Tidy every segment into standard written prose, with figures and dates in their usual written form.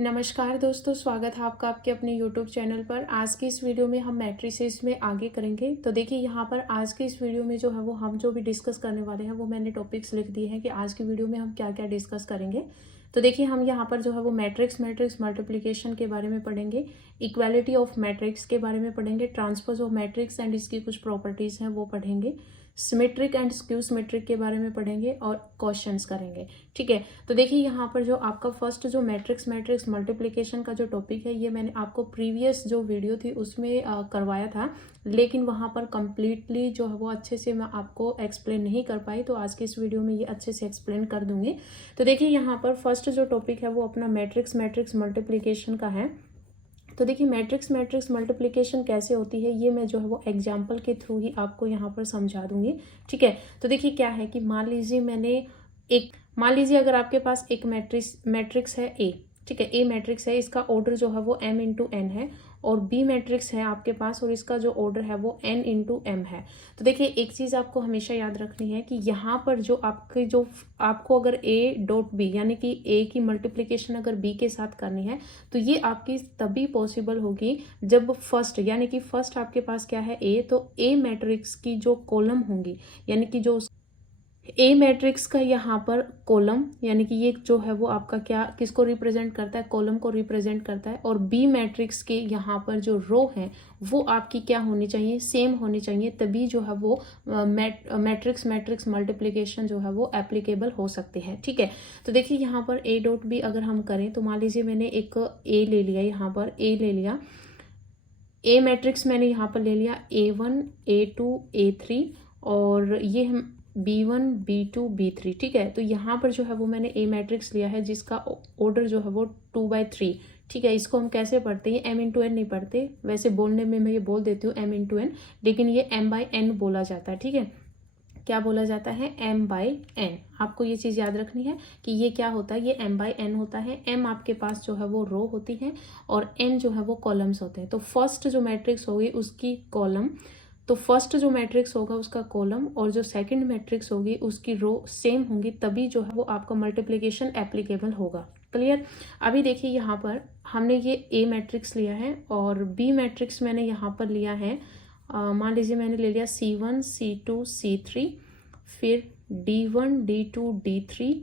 नमस्कार दोस्तों, स्वागत है आपका आपके अपने YouTube चैनल पर। आज की इस वीडियो में हम मैट्रिसेस में आगे करेंगे। तो देखिए यहाँ पर आज की इस वीडियो में जो है वो हम जो भी डिस्कस करने वाले हैं वो मैंने टॉपिक्स लिख दिए हैं कि आज की वीडियो में हम क्या क्या डिस्कस करेंगे। तो देखिए हम यहाँ पर जो है वो मैट्रिक्स मल्टीप्लिकेशन के बारे में पढ़ेंगे, इक्वालिटी ऑफ मैट्रिक्स के बारे में पढ़ेंगे, ट्रांसपोज ऑफ मैट्रिक्स एंड इसकी कुछ प्रॉपर्टीज़ हैं वो पढ़ेंगे, सिमेट्रिक एंड स्क्यू सिमेट्रिक के बारे में पढ़ेंगे और क्वेश्चंस करेंगे। ठीक है, तो देखिए यहाँ पर जो आपका फर्स्ट जो मैट्रिक्स मल्टीप्लिकेशन का जो टॉपिक है ये मैंने आपको प्रीवियस जो वीडियो थी उसमें करवाया था, लेकिन वहाँ पर कंप्लीटली जो है वो अच्छे से मैं आपको एक्सप्लेन नहीं कर पाई। तो आज के इस वीडियो में ये अच्छे से एक्सप्लेन कर दूंगी। तो देखिए यहाँ पर फर्स्ट जो टॉपिक है वो अपना मैट्रिक्स मल्टीप्लिकेशन का है। तो देखिए मैट्रिक्स मल्टीप्लिकेशन कैसे होती है ये मैं जो है वो एग्जाम्पल के थ्रू ही आपको यहाँ पर समझा दूंगी। ठीक है, तो देखिए क्या है कि मान लीजिए अगर आपके पास एक मैट्रिक्स है ए। ठीक है, ए मैट्रिक्स है, इसका ऑर्डर जो है वो m इंटू एन है, और बी मैट्रिक्स है आपके पास और इसका जो ऑर्डर है वो n इंटू एम है। तो देखिए एक चीज़ आपको हमेशा याद रखनी है कि यहाँ पर जो आपको अगर a डॉट बी यानी कि a की मल्टीप्लिकेशन अगर b के साथ करनी है तो ये आपकी तभी पॉसिबल होगी जब फर्स्ट आपके पास क्या है a, तो a मैट्रिक्स की जो कॉलम होंगी यानी कि जो ए मैट्रिक्स का यहाँ पर कॉलम यानी कि ये जो है वो आपका क्या किसको रिप्रेजेंट करता है, कॉलम को रिप्रेजेंट करता है, और बी मैट्रिक्स के यहाँ पर जो रो है वो आपकी क्या होनी चाहिए, सेम होनी चाहिए, तभी जो है वो मैट्रिक्स मल्टीप्लिकेशन जो है वो एप्लीकेबल हो सकते हैं। ठीक है, तो देखिए यहाँ पर ए डॉट बी अगर हम करें तो मान लीजिए मैंने एक ए ले लिया, यहाँ पर ए ले लिया, ए मैट्रिक्स मैंने यहाँ पर ले लिया A1 A2 A3 और ये हम B1 B2 B3। ठीक है, तो यहाँ पर जो है वो मैंने ए मैट्रिक्स लिया है जिसका ऑर्डर जो है वो 2/3। ठीक है, इसको हम कैसे पढ़ते हैं, m इंटू एन नहीं पढ़ते, वैसे बोलने में मैं ये बोल देती हूँ m इंटू एन, लेकिन ये m/n बोला जाता है। ठीक है, क्या बोला जाता है, m/n। आपको ये चीज़ याद रखनी है कि ये क्या होता है, ये m/n होता है। m आपके पास जो है वो रो होती है और n जो है वो कॉलम्स होते हैं। तो फर्स्ट जो मैट्रिक्स होगी उसकी कॉलम, तो फर्स्ट जो मैट्रिक्स होगा उसका कॉलम और जो सेकंड मैट्रिक्स होगी उसकी रो सेम होंगी, तभी जो है वो आपका मल्टीप्लिकेशन एप्लीकेबल होगा। क्लियर। अभी देखिए यहाँ पर हमने ये ए मैट्रिक्स लिया है और बी मैट्रिक्स मैंने यहाँ पर लिया है, मान लीजिए मैंने ले लिया C1 C2 C3, फिर D1 D2 D3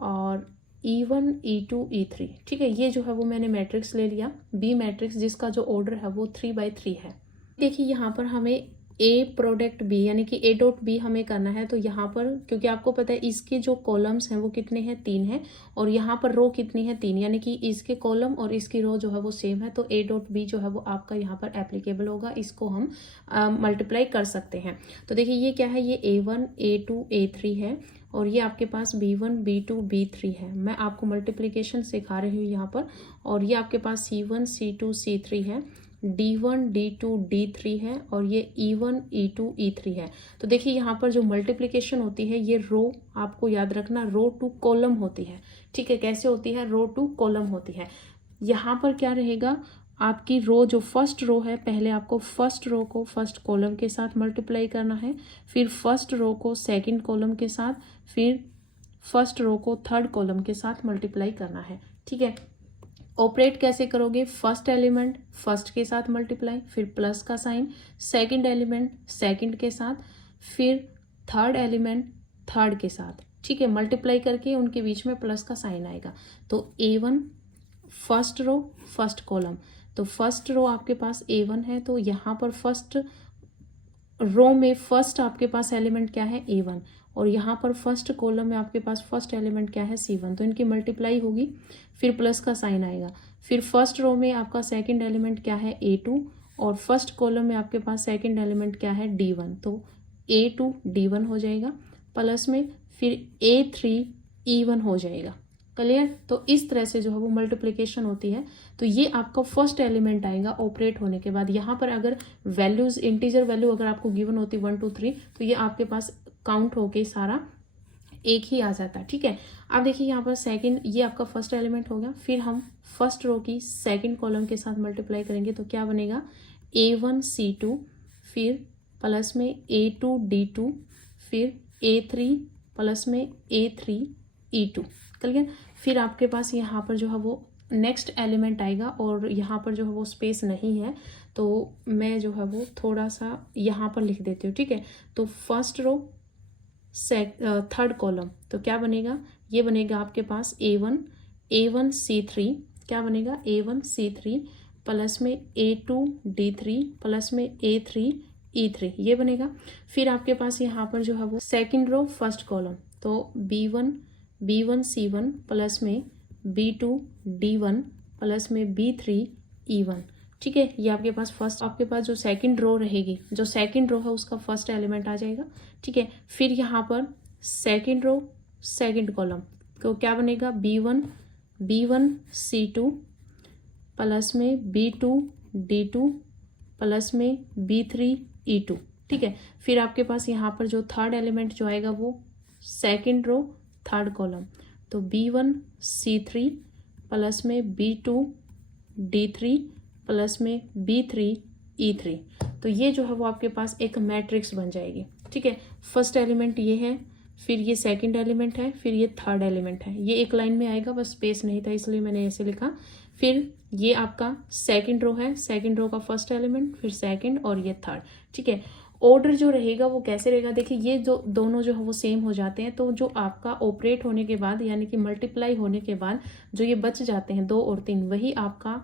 और E1 E2 E3। ठीक है, ये जो है वो मैंने मैट्रिक्स ले लिया बी मैट्रिक्स जिसका जो ऑर्डर है वो 3/3 है। देखिए यहाँ पर हमें ए प्रोडक्ट बी यानी कि ए डॉट बी हमें करना है, तो यहाँ पर क्योंकि आपको पता है इसके जो कॉलम्स हैं वो कितने हैं, 3 हैं, और यहाँ पर रो कितनी है, 3, यानी कि इसके कॉलम और इसकी रो जो है वो सेम है, तो ए डॉट बी जो है वो आपका यहाँ पर एप्लीकेबल होगा, इसको हम मल्टीप्लाई कर सकते हैं। तो देखिए ये क्या है, ये A1 A2 A3 है और ये आपके पास B1 B2 B3 है। मैं आपको मल्टीप्लिकेशन सिखा रही हूँ यहाँ पर, और ये आपके पास C1 C2 C3 है, D1 D2 D3 है और ये E1 E2 E3 है। तो देखिए यहाँ पर जो मल्टीप्लिकेशन होती है ये रो, आपको याद रखना, रो टू कॉलम होती है। ठीक है, कैसे होती है, रो टू कॉलम होती है। यहाँ पर क्या रहेगा, आपकी रो जो फर्स्ट रो है, पहले आपको फर्स्ट रो को फर्स्ट कॉलम के साथ मल्टीप्लाई करना है, फिर फर्स्ट रो को सेकंड कॉलम के साथ, फिर फर्स्ट रो को थर्ड कॉलम के साथ मल्टीप्लाई करना है। ठीक है, ऑपरेट कैसे करोगे, फर्स्ट एलिमेंट फर्स्ट के साथ मल्टीप्लाई, फिर प्लस का साइन, सेकंड एलिमेंट सेकंड के साथ, फिर थर्ड एलिमेंट थर्ड के साथ। ठीक है, मल्टीप्लाई करके उनके बीच में प्लस का साइन आएगा। तो A1 first row first column, तो फर्स्ट रो आपके पास A1 है, तो यहाँ पर फर्स्ट रो में फर्स्ट आपके पास एलिमेंट क्या है, A1, और यहाँ पर फर्स्ट कॉलम में आपके पास फर्स्ट एलिमेंट क्या है, C1, तो इनकी मल्टीप्लाई होगी, फिर प्लस का साइन आएगा। फिर फर्स्ट रो में आपका सेकंड एलिमेंट क्या है, A2, और फर्स्ट कॉलम में आपके पास सेकंड एलिमेंट क्या है, D1, तो A2 D1 हो जाएगा, प्लस में फिर A3 E1 हो जाएगा। क्लियर। तो इस तरह से जो है वो मल्टीप्लिकेशन होती है। तो ये आपका फर्स्ट एलिमेंट आएगा ऑपरेट होने के बाद। यहाँ पर अगर वैल्यूज इंटीजर वैल्यू अगर आपको गिवन होती 1 2 3, तो ये आपके पास काउंट होके सारा एक ही आ जाता है। ठीक है, अब देखिए यहाँ पर सेकंड, ये आपका फर्स्ट एलिमेंट हो गया, फिर हम फर्स्ट रो की सेकंड कॉलम के साथ मल्टीप्लाई करेंगे, तो क्या बनेगा, A1 C2, फिर प्लस में A2 D2, फिर A3 प्लस में A3 E2। क्लियर। फिर आपके पास यहाँ पर जो है वो नेक्स्ट एलिमेंट आएगा और यहाँ पर जो है वो स्पेस नहीं है, तो मैं जो है वो थोड़ा सा यहाँ पर लिख देती हूँ, ठीक है। तो फर्स्ट रो थर्ड कॉलम, तो क्या बनेगा, ये बनेगा आपके पास A1 C3, क्या बनेगा A1 C3 प्लस में A2 D3 प्लस में A3 E3, ये बनेगा। फिर आपके पास यहाँ पर जो है वो सेकंड रो फर्स्ट कॉलम, तो B1 C1 प्लस में B2 D1 प्लस में B3 E1, ठीक है। ये आपके पास फर्स्ट, आपके पास जो सेकंड रो रहेगी, जो सेकंड रो है उसका फर्स्ट एलिमेंट आ जाएगा, ठीक है। फिर यहाँ पर सेकंड रो सेकंड कॉलम, तो क्या बनेगा B1 C2 प्लस में B2 D2 प्लस में B3 E2, ठीक है। फिर आपके पास यहाँ पर जो थर्ड एलिमेंट जो आएगा वो सेकंड रो थर्ड कॉलम, तो B1 C3 प्लस में B2 D3 प्लस में B3 E3, तो ये जो है वो आपके पास एक मैट्रिक्स बन जाएगी, ठीक है। फर्स्ट एलिमेंट ये है, फिर ये सेकंड एलिमेंट है, फिर ये थर्ड एलिमेंट है। ये एक लाइन में आएगा, बस स्पेस नहीं था इसलिए मैंने ऐसे लिखा। फिर ये आपका सेकंड रो है, सेकंड रो का फर्स्ट एलिमेंट, फिर सेकंड और ये थर्ड, ठीक है। ऑर्डर जो रहेगा वो कैसे रहेगा, देखिए ये जो दोनों जो है वो सेम हो जाते हैं, तो जो आपका ऑपरेट होने के बाद यानी कि मल्टीप्लाई होने के बाद जो ये बच जाते हैं 2 और 3, वही आपका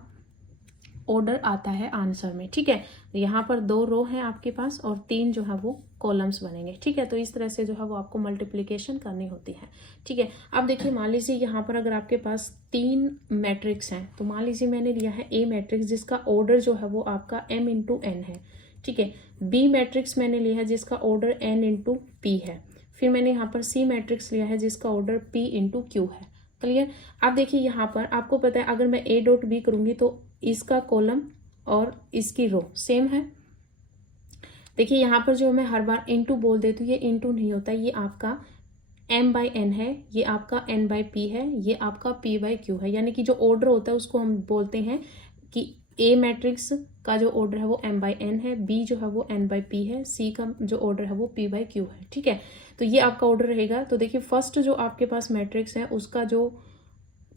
ऑर्डर आता है आंसर में, ठीक है। यहाँ पर 2 रो हैं आपके पास और 3 जो है वो कॉलम्स बनेंगे, ठीक है। तो इस तरह से जो है वो आपको मल्टीप्लिकेशन करनी होती है, ठीक है। अब देखिए मान लीजिए यहाँ पर अगर आपके पास 3 मैट्रिक्स हैं, तो मान लीजिए मैंने लिया है A मैट्रिक्स जिसका ऑर्डर जो है वो आपका M × N है, ठीक है। B मैट्रिक्स मैंने लिया है जिसका ऑर्डर N × P है। फिर मैंने यहाँ पर C मैट्रिक्स लिया है जिसका ऑर्डर P × Q है। क्लियर। अब देखिए यहाँ पर आपको पता है अगर मैं A.B करूँगी तो इसका कॉलम और इसकी रो सेम है। देखिए यहाँ पर जो मैं हर बार इनटू बोल देती हूँ, ये इनटू नहीं होता, ये आपका M/N है, ये आपका N/P है, ये आपका P/Q है। यानी कि जो ऑर्डर होता है उसको हम बोलते हैं कि A मैट्रिक्स का जो ऑर्डर है वो M/N है, B जो है वो N/P है, C का जो ऑर्डर है वो P/Q है, ठीक है। तो ये आपका ऑर्डर रहेगा। तो देखिए फर्स्ट जो आपके पास मैट्रिक्स है उसका जो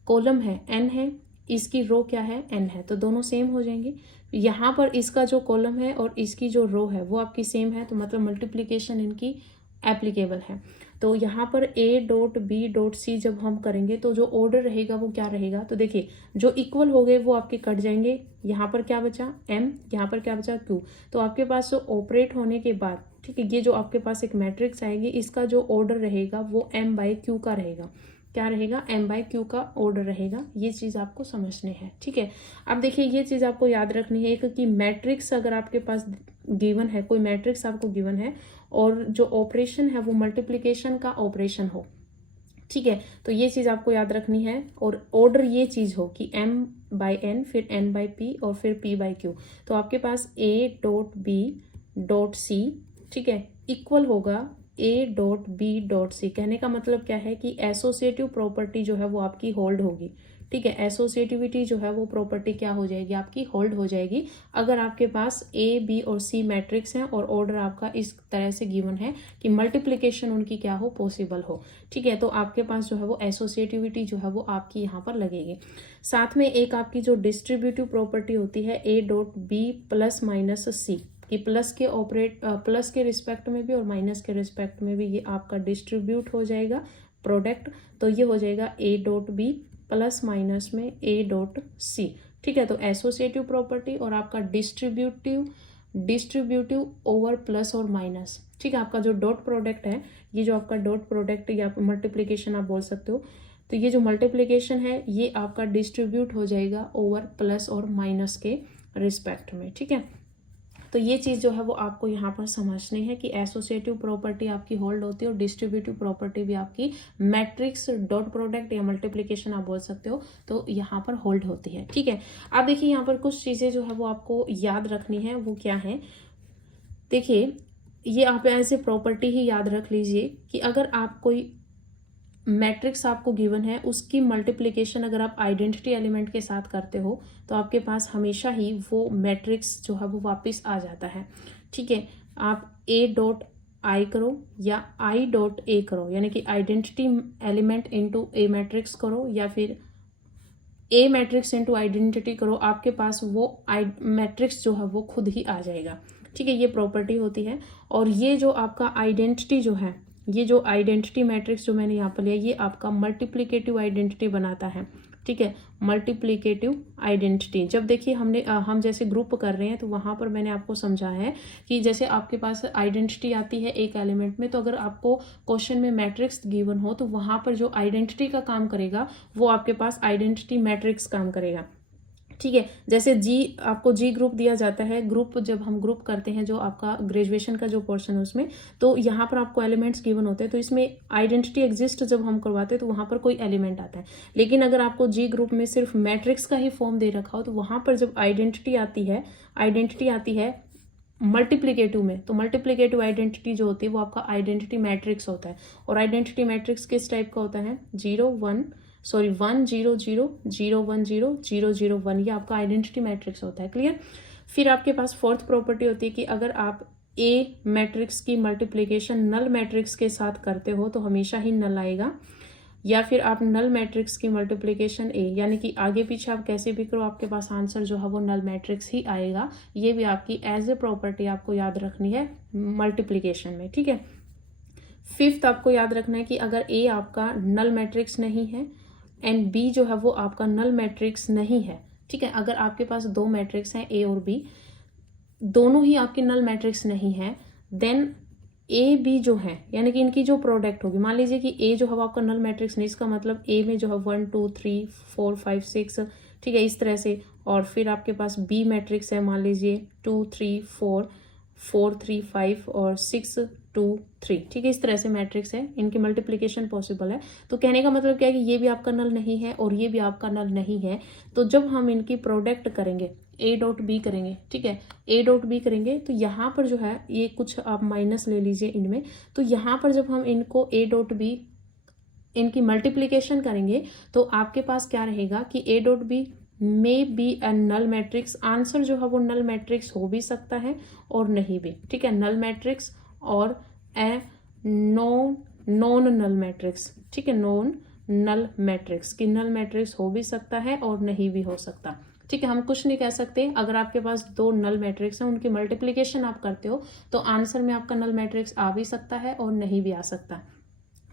कॉलम है N है, इसकी रो क्या है N है, तो दोनों सेम हो जाएंगे। यहाँ पर इसका जो कॉलम है और इसकी जो रो है वो आपकी सेम है, तो मतलब मल्टीप्लिकेशन इनकी एप्लीकेबल है। तो यहाँ पर A.B.C जब हम करेंगे तो जो ऑर्डर रहेगा वो क्या रहेगा, तो देखिए जो इक्वल हो गए वो आपके कट जाएंगे। यहाँ पर क्या बचा M, यहाँ पर क्या बचा Q। तो आपके पास जो ऑपरेट होने के बाद, ठीक है, ये जो आपके पास एक मैट्रिक्स आएगी, इसका जो ऑर्डर रहेगा वो M/Q का रहेगा। क्या रहेगा, M/Q का ऑर्डर रहेगा। ये चीज़ आपको समझनी है, ठीक है। अब देखिए ये चीज़ आपको याद रखनी है एक कि मैट्रिक्स अगर आपके पास गिवन है, कोई मैट्रिक्स आपको गिवन है और जो ऑपरेशन है वो मल्टीप्लिकेशन का ऑपरेशन हो, ठीक है, तो ये चीज़ आपको याद रखनी है। और ऑर्डर ये चीज़ हो कि M/N फिर N/P और फिर P/Q, तो आपके पास A.B.C, ठीक है, इक्वल होगा A.B.C। कहने का मतलब क्या है कि एसोसिएटिव प्रॉपर्टी जो है वो आपकी होल्ड होगी, ठीक है। एसोसिएटिविटी जो है वो प्रॉपर्टी क्या हो जाएगी, आपकी होल्ड हो जाएगी अगर आपके पास A, B और C मैट्रिक्स हैं और ऑर्डर आपका इस तरह से गिवन है कि मल्टीप्लिकेशन उनकी क्या हो, पॉसिबल हो, ठीक है। तो आपके पास जो है वो एसोसिएटिविटी जो है वो आपकी यहाँ पर लगेगी। साथ में एक आपकी जो डिस्ट्रीब्यूटिव प्रॉपर्टी होती है A.B +-C कि प्लस के रिस्पेक्ट में भी और माइनस के रिस्पेक्ट में भी ये आपका डिस्ट्रीब्यूट हो जाएगा प्रोडक्ट, तो ये हो जाएगा A.B ± में A.C, ठीक है। तो एसोसिएटिव प्रॉपर्टी और आपका डिस्ट्रीब्यूटिव ओवर प्लस और माइनस, ठीक है। आपका जो डॉट प्रोडक्ट है, ये जो आपका डॉट प्रोडक्ट या मल्टीप्लिकेशन आप बोल सकते हो, तो ये जो मल्टीप्लिकेशन है ये आपका डिस्ट्रीब्यूट हो जाएगा ओवर प्लस और माइनस के रिस्पेक्ट में, ठीक है। तो ये चीज़ जो है वो आपको यहाँ पर समझनी है कि एसोसिएटिव प्रॉपर्टी आपकी होल्ड होती है और डिस्ट्रीब्यूटिव प्रॉपर्टी भी आपकी मैट्रिक्स डॉट प्रोडक्ट या मल्टीप्लिकेशन आप बोल सकते हो, तो यहाँ पर होल्ड होती है, ठीक है। अब देखिए यहाँ पर कुछ चीज़ें जो है वो आपको याद रखनी है, वो क्या है, देखिए ये आप ऐसे प्रॉपर्टी ही याद रख लीजिए कि अगर आप कोई मैट्रिक्स आपको गिवन है उसकी मल्टीप्लिकेशन अगर आप आइडेंटिटी एलिमेंट के साथ करते हो तो आपके पास हमेशा ही वो मैट्रिक्स जो है वो वापस आ जाता है, ठीक है। आप A.I करो या I.A करो, यानी कि identity element into A matrix करो या फिर ए मैट्रिक्स इनटू आइडेंटिटी करो, आपके पास वो मैट्रिक्स जो है वो खुद ही आ जाएगा। ठीक है, ये प्रॉपर्टी होती है। और ये जो आपका आइडेंटिटी जो है, ये जो आइडेंटिटी मैट्रिक्स जो मैंने यहाँ पर लिया, ये आपका मल्टीप्लिकेटिव आइडेंटिटी बनाता है। ठीक है, मल्टीप्लिकेटिव आइडेंटिटी। जब देखिए हम जैसे ग्रुप कर रहे हैं तो वहाँ पर मैंने आपको समझाया है कि जैसे आपके पास आइडेंटिटी आती है एक एलिमेंट में, तो अगर आपको क्वेश्चन में मैट्रिक्स गिवन हो तो वहाँ पर जो आइडेंटिटी का काम करेगा वो आपके पास आइडेंटिटी मैट्रिक्स काम करेगा। ठीक है, जैसे आपको जी ग्रुप दिया जाता है, ग्रुप जब हम ग्रुप करते हैं जो आपका ग्रेजुएशन का जो पोर्शन है उसमें, तो यहाँ पर आपको एलिमेंट्स गिवन होते हैं, तो इसमें आइडेंटिटी एग्जिस्ट जब हम करवाते हैं तो वहाँ पर कोई एलिमेंट आता है। लेकिन अगर आपको जी ग्रुप में सिर्फ मैट्रिक्स का ही फॉर्म दे रखा हो तो वहाँ पर जब आइडेंटिटी आती है मल्टीप्लिकेटिव में, तो मल्टीप्लिकेटिव आइडेंटिटी जो होती है वो आपका आइडेंटिटी मैट्रिक्स होता है। और आइडेंटिटी मैट्रिक्स किस टाइप का होता है? 1 0 0 0 0 1 0 0 0 1, ये आपका आइडेंटिटी मैट्रिक्स होता है। क्लियर? फिर आपके पास फोर्थ प्रॉपर्टी होती है कि अगर आप ए मैट्रिक्स की मल्टीप्लिकेशन नल मैट्रिक्स के साथ करते हो तो हमेशा ही नल आएगा, या फिर आप नल मैट्रिक्स की मल्टीप्लिकेशन ए, यानी कि आगे पीछे आप कैसे भी करो आपके पास आंसर जो है वो नल मैट्रिक्स ही आएगा। ये भी आपकी एज ए प्रॉपर्टी आपको याद रखनी है मल्टीप्लिकेशन में। ठीक है, फिफ्थ आपको याद रखना है कि अगर ए आपका नल मैट्रिक्स नहीं है एंड बी जो है वो आपका नल मैट्रिक्स नहीं है, ठीक है, अगर आपके पास दो मैट्रिक्स हैं ए और बी, दोनों ही आपके नल मैट्रिक्स नहीं है, देन ए बी जो है यानी कि इनकी जो प्रोडक्ट होगी, मान लीजिए कि ए जो है वो आपका नल मैट्रिक्स नहीं, इसका मतलब ए में जो है 1 2 3 4 5 6, ठीक है, इस तरह से। और फिर आपके पास बी मैट्रिक्स है, मान लीजिए 2 3 4 4 3 5 और 6 2 3, ठीक है, इस तरह से मैट्रिक्स है, इनकी मल्टीप्लिकेशन पॉसिबल है। तो कहने का मतलब क्या है कि ये भी आपका नल नहीं है और ये भी आपका नल नहीं है। तो जब हम इनकी प्रोडक्ट करेंगे, ए डॉट बी करेंगे, ठीक है, ए डॉट बी करेंगे, तो यहाँ पर जो है ये कुछ आप माइनस ले लीजिए इनमें, तो यहाँ पर जब हम इनको ए डॉट बी इनकी मल्टीप्लिकेशन करेंगे तो आपके पास क्या रहेगा कि A dot B may be a null matrix. Answer जो है वो नल मैट्रिक्स हो भी सकता है और नहीं भी, ठीक है, नल मैट्रिक्स और ए नॉन नल मैट्रिक्स, ठीक है, नॉन नल मैट्रिक्स कि नल मैट्रिक्स हो भी सकता है और नहीं भी हो सकता। ठीक है, हम कुछ नहीं कह सकते। अगर आपके पास दो नल मैट्रिक्स हैं, उनकी मल्टीप्लिकेशन आप करते हो तो आंसर में आपका नल मैट्रिक्स आ भी सकता है और नहीं भी आ सकता।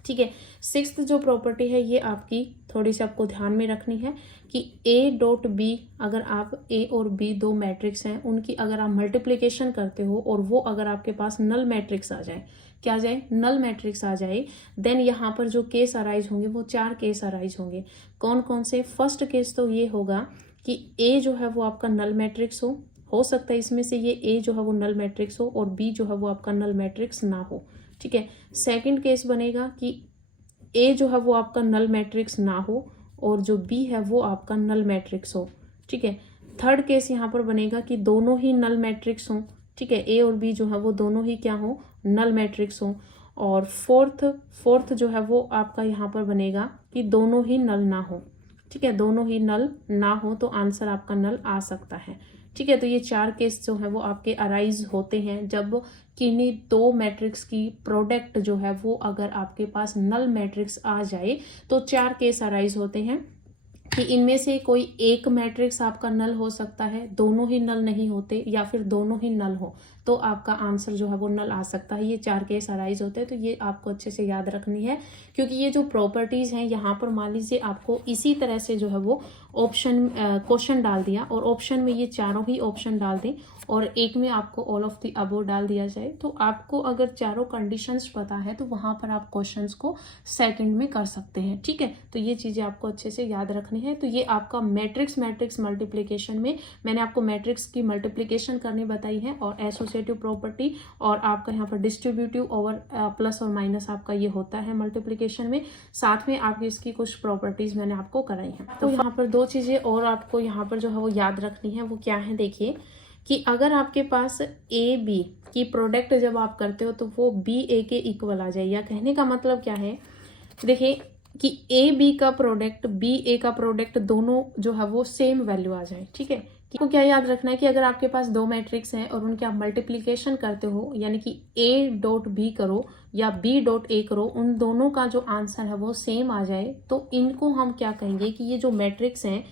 ठीक है, सिक्स्थ जो प्रॉपर्टी है ये आपकी थोड़ी सी आपको ध्यान में रखनी है कि ए डॉट बी, अगर आप ए और बी दो मैट्रिक्स हैं, उनकी अगर आप मल्टीप्लिकेशन करते हो और वो अगर आपके पास नल मैट्रिक्स आ जाए, क्या आ जाए? नल मैट्रिक्स आ जाए, देन यहाँ पर जो केस अराइज होंगे वो 4 केस अराइज होंगे। कौन कौन से? फर्स्ट केस तो ये होगा कि ए जो है वो आपका नल मैट्रिक्स हो सकता है इसमें से ये ए जो है वो नल मैट्रिक्स हो और बी जो है वो आपका नल मैट्रिक्स ना हो। ठीक है, सेकंड केस बनेगा कि ए जो है वो आपका नल मैट्रिक्स ना हो और जो बी है वो आपका नल मैट्रिक्स हो। ठीक है, थर्ड केस यहाँ पर बनेगा कि दोनों ही नल मैट्रिक्स हों। ठीक है, ए और बी जो है वो दोनों ही क्या हो? नल मैट्रिक्स हों। और फोर्थ जो है वो आपका यहाँ पर बनेगा कि दोनों ही नल ना हो। ठीक है, दोनों ही नल ना हो तो आंसर आपका नल आ सकता है। ठीक है, तो ये 4 केस जो है वो आपके अराइज होते हैं जब किन्हीं दो मैट्रिक्स की प्रोडक्ट जो है वो अगर आपके पास नल मैट्रिक्स आ जाए तो 4 केस अराइज होते हैं कि इनमें से कोई एक मैट्रिक्स आपका नल हो सकता है, दोनों ही नल नहीं होते, या फिर दोनों ही नल हो तो आपका आंसर जो है वो नल आ सकता है। ये 4 केस अराइज होते हैं, तो ये आपको अच्छे से याद रखनी है क्योंकि ये जो प्रॉपर्टीज हैं यहाँ पर मान लीजिए आपको इसी तरह से जो है वो क्वेश्चन डाल दिया और ऑप्शन में ये चारों ही ऑप्शन डाल दें और एक में आपको ऑल ऑफ द अबव डाल दिया जाए, तो आपको अगर चारों कंडीशंस पता है तो वहां पर आप क्वेश्चंस को सेकंड में कर सकते हैं। ठीक है, तो ये चीजें आपको अच्छे से याद रखनी है। तो ये आपका मैट्रिक्स मल्टीप्लिकेशन में मैंने आपको मैट्रिक्स की मल्टीप्लिकेशन करनी बताई है और एसोसिएटिव प्रॉपर्टी और आपका यहाँ पर डिस्ट्रीब्यूटिव ओवर प्लस और माइनस आपका ये होता है मल्टीप्लिकेशन में, साथ में आपकी इसकी कुछ प्रॉपर्टीज मैंने आपको कराई है। तो यहाँ पर 2 चीजें और आपको यहाँ पर जो है वो याद रखनी है, वो क्या है? देखिए कि अगर आपके पास ए बी की प्रोडक्ट जब आप करते हो तो वो बी ए के इक्वल आ जाए, या कहने का मतलब क्या है? देखिए कि ए बी का प्रोडक्ट बी ए का प्रोडक्ट दोनों जो है वो सेम वैल्यू आ जाए। ठीक है, आपको क्या याद रखना है कि अगर आपके पास दो मैट्रिक्स हैं और उनके आप मल्टीप्लिकेशन करते हो, यानी कि ए डॉट बी करो या बी डॉट ए करो, उन दोनों का जो आंसर है वो सेम आ जाए, तो इनको हम क्या कहेंगे कि ये जो मैट्रिक्स हैं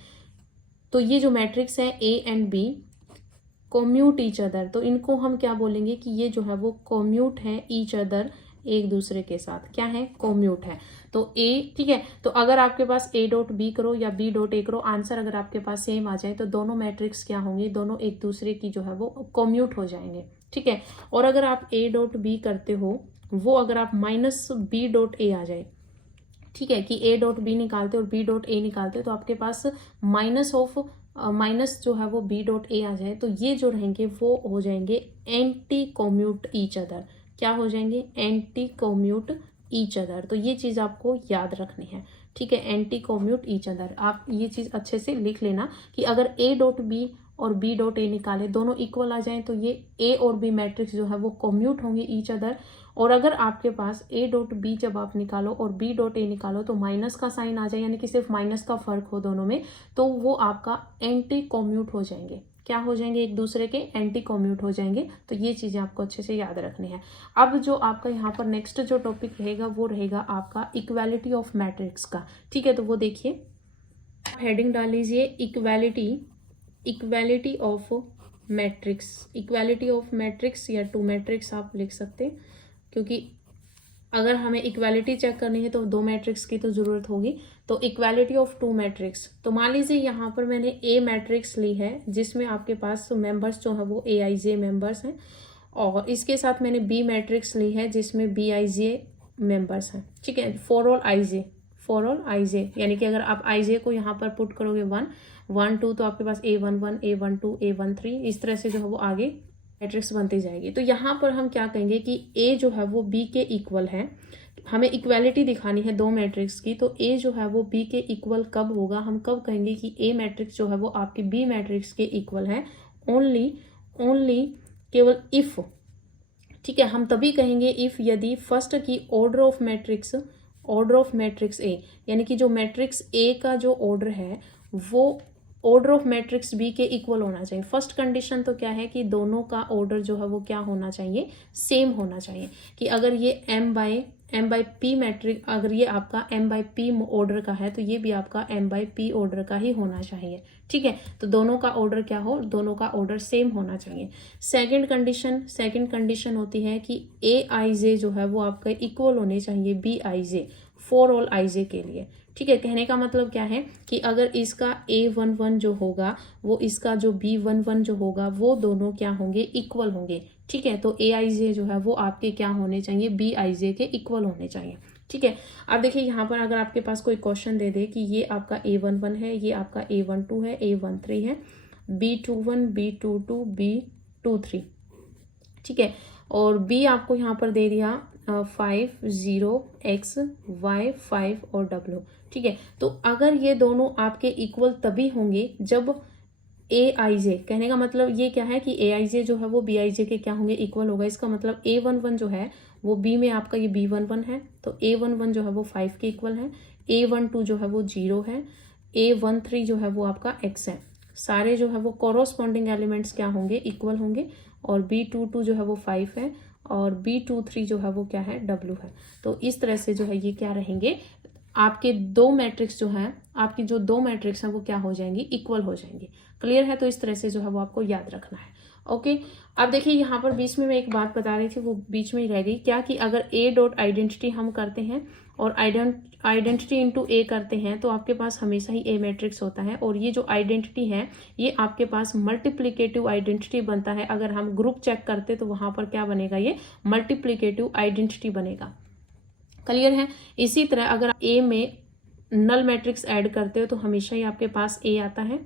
तो ये जो मैट्रिक्स है A and B commute each other, तो इनको हम क्या बोलेंगे कि ये जो है वो कोम्यूट है ईच अदर, एक दूसरे के साथ क्या है, कोम्यूट है। तो ए, ठीक है, तो अगर आपके पास ए डॉट बी करो या बी डॉट ए करो, आंसर अगर आपके पास सेम आ जाए तो दोनों मैट्रिक्स क्या होंगे, दोनों एक दूसरे की जो है वो कोम्यूट हो जाएंगे, ठीक है। और अगर आप ए डॉट बी करते हो, वो अगर आप माइनस बी डॉट ए आ जाए, ठीक है, कि ए डॉट बी निकालते और बी डॉट ए निकालते, तो आपके पास माइनस जो है वो बी डॉट ए आ जाए, तो ये जो रहेंगे वो हो जाएंगे एंटी कोम्यूट ईच अदर। क्या हो जाएंगे, एंटी कोम्यूट ईच अदर। तो ये चीज़ आपको याद रखनी है, ठीक है, एंटी कोम्यूट ईच अदर। आप ये चीज़ अच्छे से लिख लेना कि अगर ए डॉट बी और बी डॉट ए निकाले, दोनों इक्वल आ जाएं, तो ये ए और बी मैट्रिक्स जो है वो कोम्यूट होंगे ईच अदर। और अगर आपके पास ए डॉट बी जब आप निकालो और बी डॉट ए निकालो तो माइनस का साइन आ जाए, यानी कि सिर्फ माइनस का फर्क हो दोनों में, तो वो आपका एंटी कोम्यूट हो जाएंगे। क्या हो जाएंगे, एक दूसरे के एंटी कोम्यूट हो जाएंगे। तो ये चीज़ें आपको अच्छे से याद रखनी है। अब जो आपका यहाँ पर नेक्स्ट जो टॉपिक रहेगा वो रहेगा आपका इक्वालिटी ऑफ मैट्रिक्स का, ठीक है। तो वो देखिए, हेडिंग डाल लीजिए equality of matrix, equality of matrix या टू मैट्रिक्स आप लिख सकते हैं, क्योंकि अगर हमें इक्वालिटी चेक करनी है तो दो मैट्रिक्स की तो ज़रूरत होगी। तो इक्वालिटी ऑफ टू मैट्रिक्स, तो मान लीजिए यहाँ पर मैंने ए मैट्रिक्स ली है जिसमें आपके पास मेंबर्स जो है वो ए आई जे मेम्बर्स हैं, और इसके साथ मैंने बी मैट्रिक्स ली है जिसमें बी आई जे मेम्बर्स हैं, ठीक है, फॉर ऑल आई जे, यानी कि अगर आप आई जे को यहाँ पर पुट करोगे 1 2, तो आपके पास A11 A12 A13 इस तरह से जो है वो आगे मैट्रिक्स बनती जाएगी। तो यहाँ पर हम क्या कहेंगे कि ए जो है वो बी के इक्वल है। हमें इक्वालिटी दिखानी है दो मैट्रिक्स की, तो ए जो है वो बी के इक्वल कब होगा, हम कब कहेंगे कि ए मैट्रिक्स जो है वो आपकी बी मैट्रिक्स के इक्वल है, ओनली केवल इफ, ठीक है, हम तभी कहेंगे इफ यदि फर्स्ट की ऑर्डर ऑफ मैट्रिक्स ए, यानी कि जो मैट्रिक्स ए का जो ऑर्डर है वो ऑर्डर ऑफ मैट्रिक्स बी के इक्वल होना चाहिए। फर्स्ट कंडीशन तो क्या है कि दोनों का ऑर्डर जो है वो क्या होना चाहिए, सेम होना चाहिए। कि अगर ये m बाई पी मैट्रिक, अगर ये आपका m बाई पी ऑर्डर का है तो ये भी आपका m बाई पी ऑर्डर का ही होना चाहिए, ठीक है। तो दोनों का ऑर्डर क्या हो, दोनों का ऑर्डर सेम होना चाहिए। सेकंड कंडीशन होती है कि ए आई जे जो है वो आपका इक्वल होने चाहिए B I J, for all I J के लिए, ठीक है। कहने का मतलब क्या है कि अगर इसका A11 जो होगा वो इसका जो B11 जो होगा वो दोनों क्या होंगे, इक्वल होंगे, ठीक है। तो AIJ जो है वो आपके क्या होने चाहिए, BIJ के इक्वल होने चाहिए, ठीक है। अब देखिए यहाँ पर अगर आपके पास कोई क्वेश्चन दे दे कि ये आपका A11 है, ये आपका A12 है, A13 है, B21 B22 B23, ठीक है, और B आपको यहाँ पर दे दिया 5 0 X Y 5 और W, ठीक है। तो अगर ये दोनों आपके इक्वल तभी होंगे जब ए आई जे, कहने का मतलब ये क्या है कि ए आई जे जो है वो बी आई जे के क्या होंगे, इक्वल होगा। इसका मतलब A11 जो है वो बी में आपका ये B11 है, तो A11 जो है वो 5 के इक्वल है, A12 जो है वो 0 है, A13 जो है वो आपका X है। सारे जो है वो कोरोस्पॉन्डिंग एलिमेंट्स क्या होंगे, इक्वल होंगे। और B22 जो है वो 5 है और B23 जो है वो क्या है, W है। तो इस तरह से जो है ये क्या रहेंगे, आपके दो मैट्रिक्स जो है, आपकी जो दो मैट्रिक्स हैं वो क्या हो जाएंगी, इक्वल हो जाएंगी। क्लियर है। तो इस तरह से जो है वो आपको याद रखना है। ओके, अब देखिए यहाँ पर बीच में मैं एक बात बता रही थी वो बीच में ही रह गई, क्या कि अगर ए डॉट आइडेंटिटी हम करते हैं और आइडेंटिटी इंटू ए करते हैं तो आपके पास हमेशा ही ए मैट्रिक्स होता है। और ये जो आइडेंटिटी है ये आपके पास मल्टीप्लिकेटिव आइडेंटिटी बनता है। अगर हम ग्रुप चेक करते तो वहां पर क्या बनेगा, ये मल्टीप्लिकेटिव आइडेंटिटी बनेगा। क्लियर है। इसी तरह अगर ए में नल मैट्रिक्स ऐड करते हो तो हमेशा ही आपके पास ए आता है,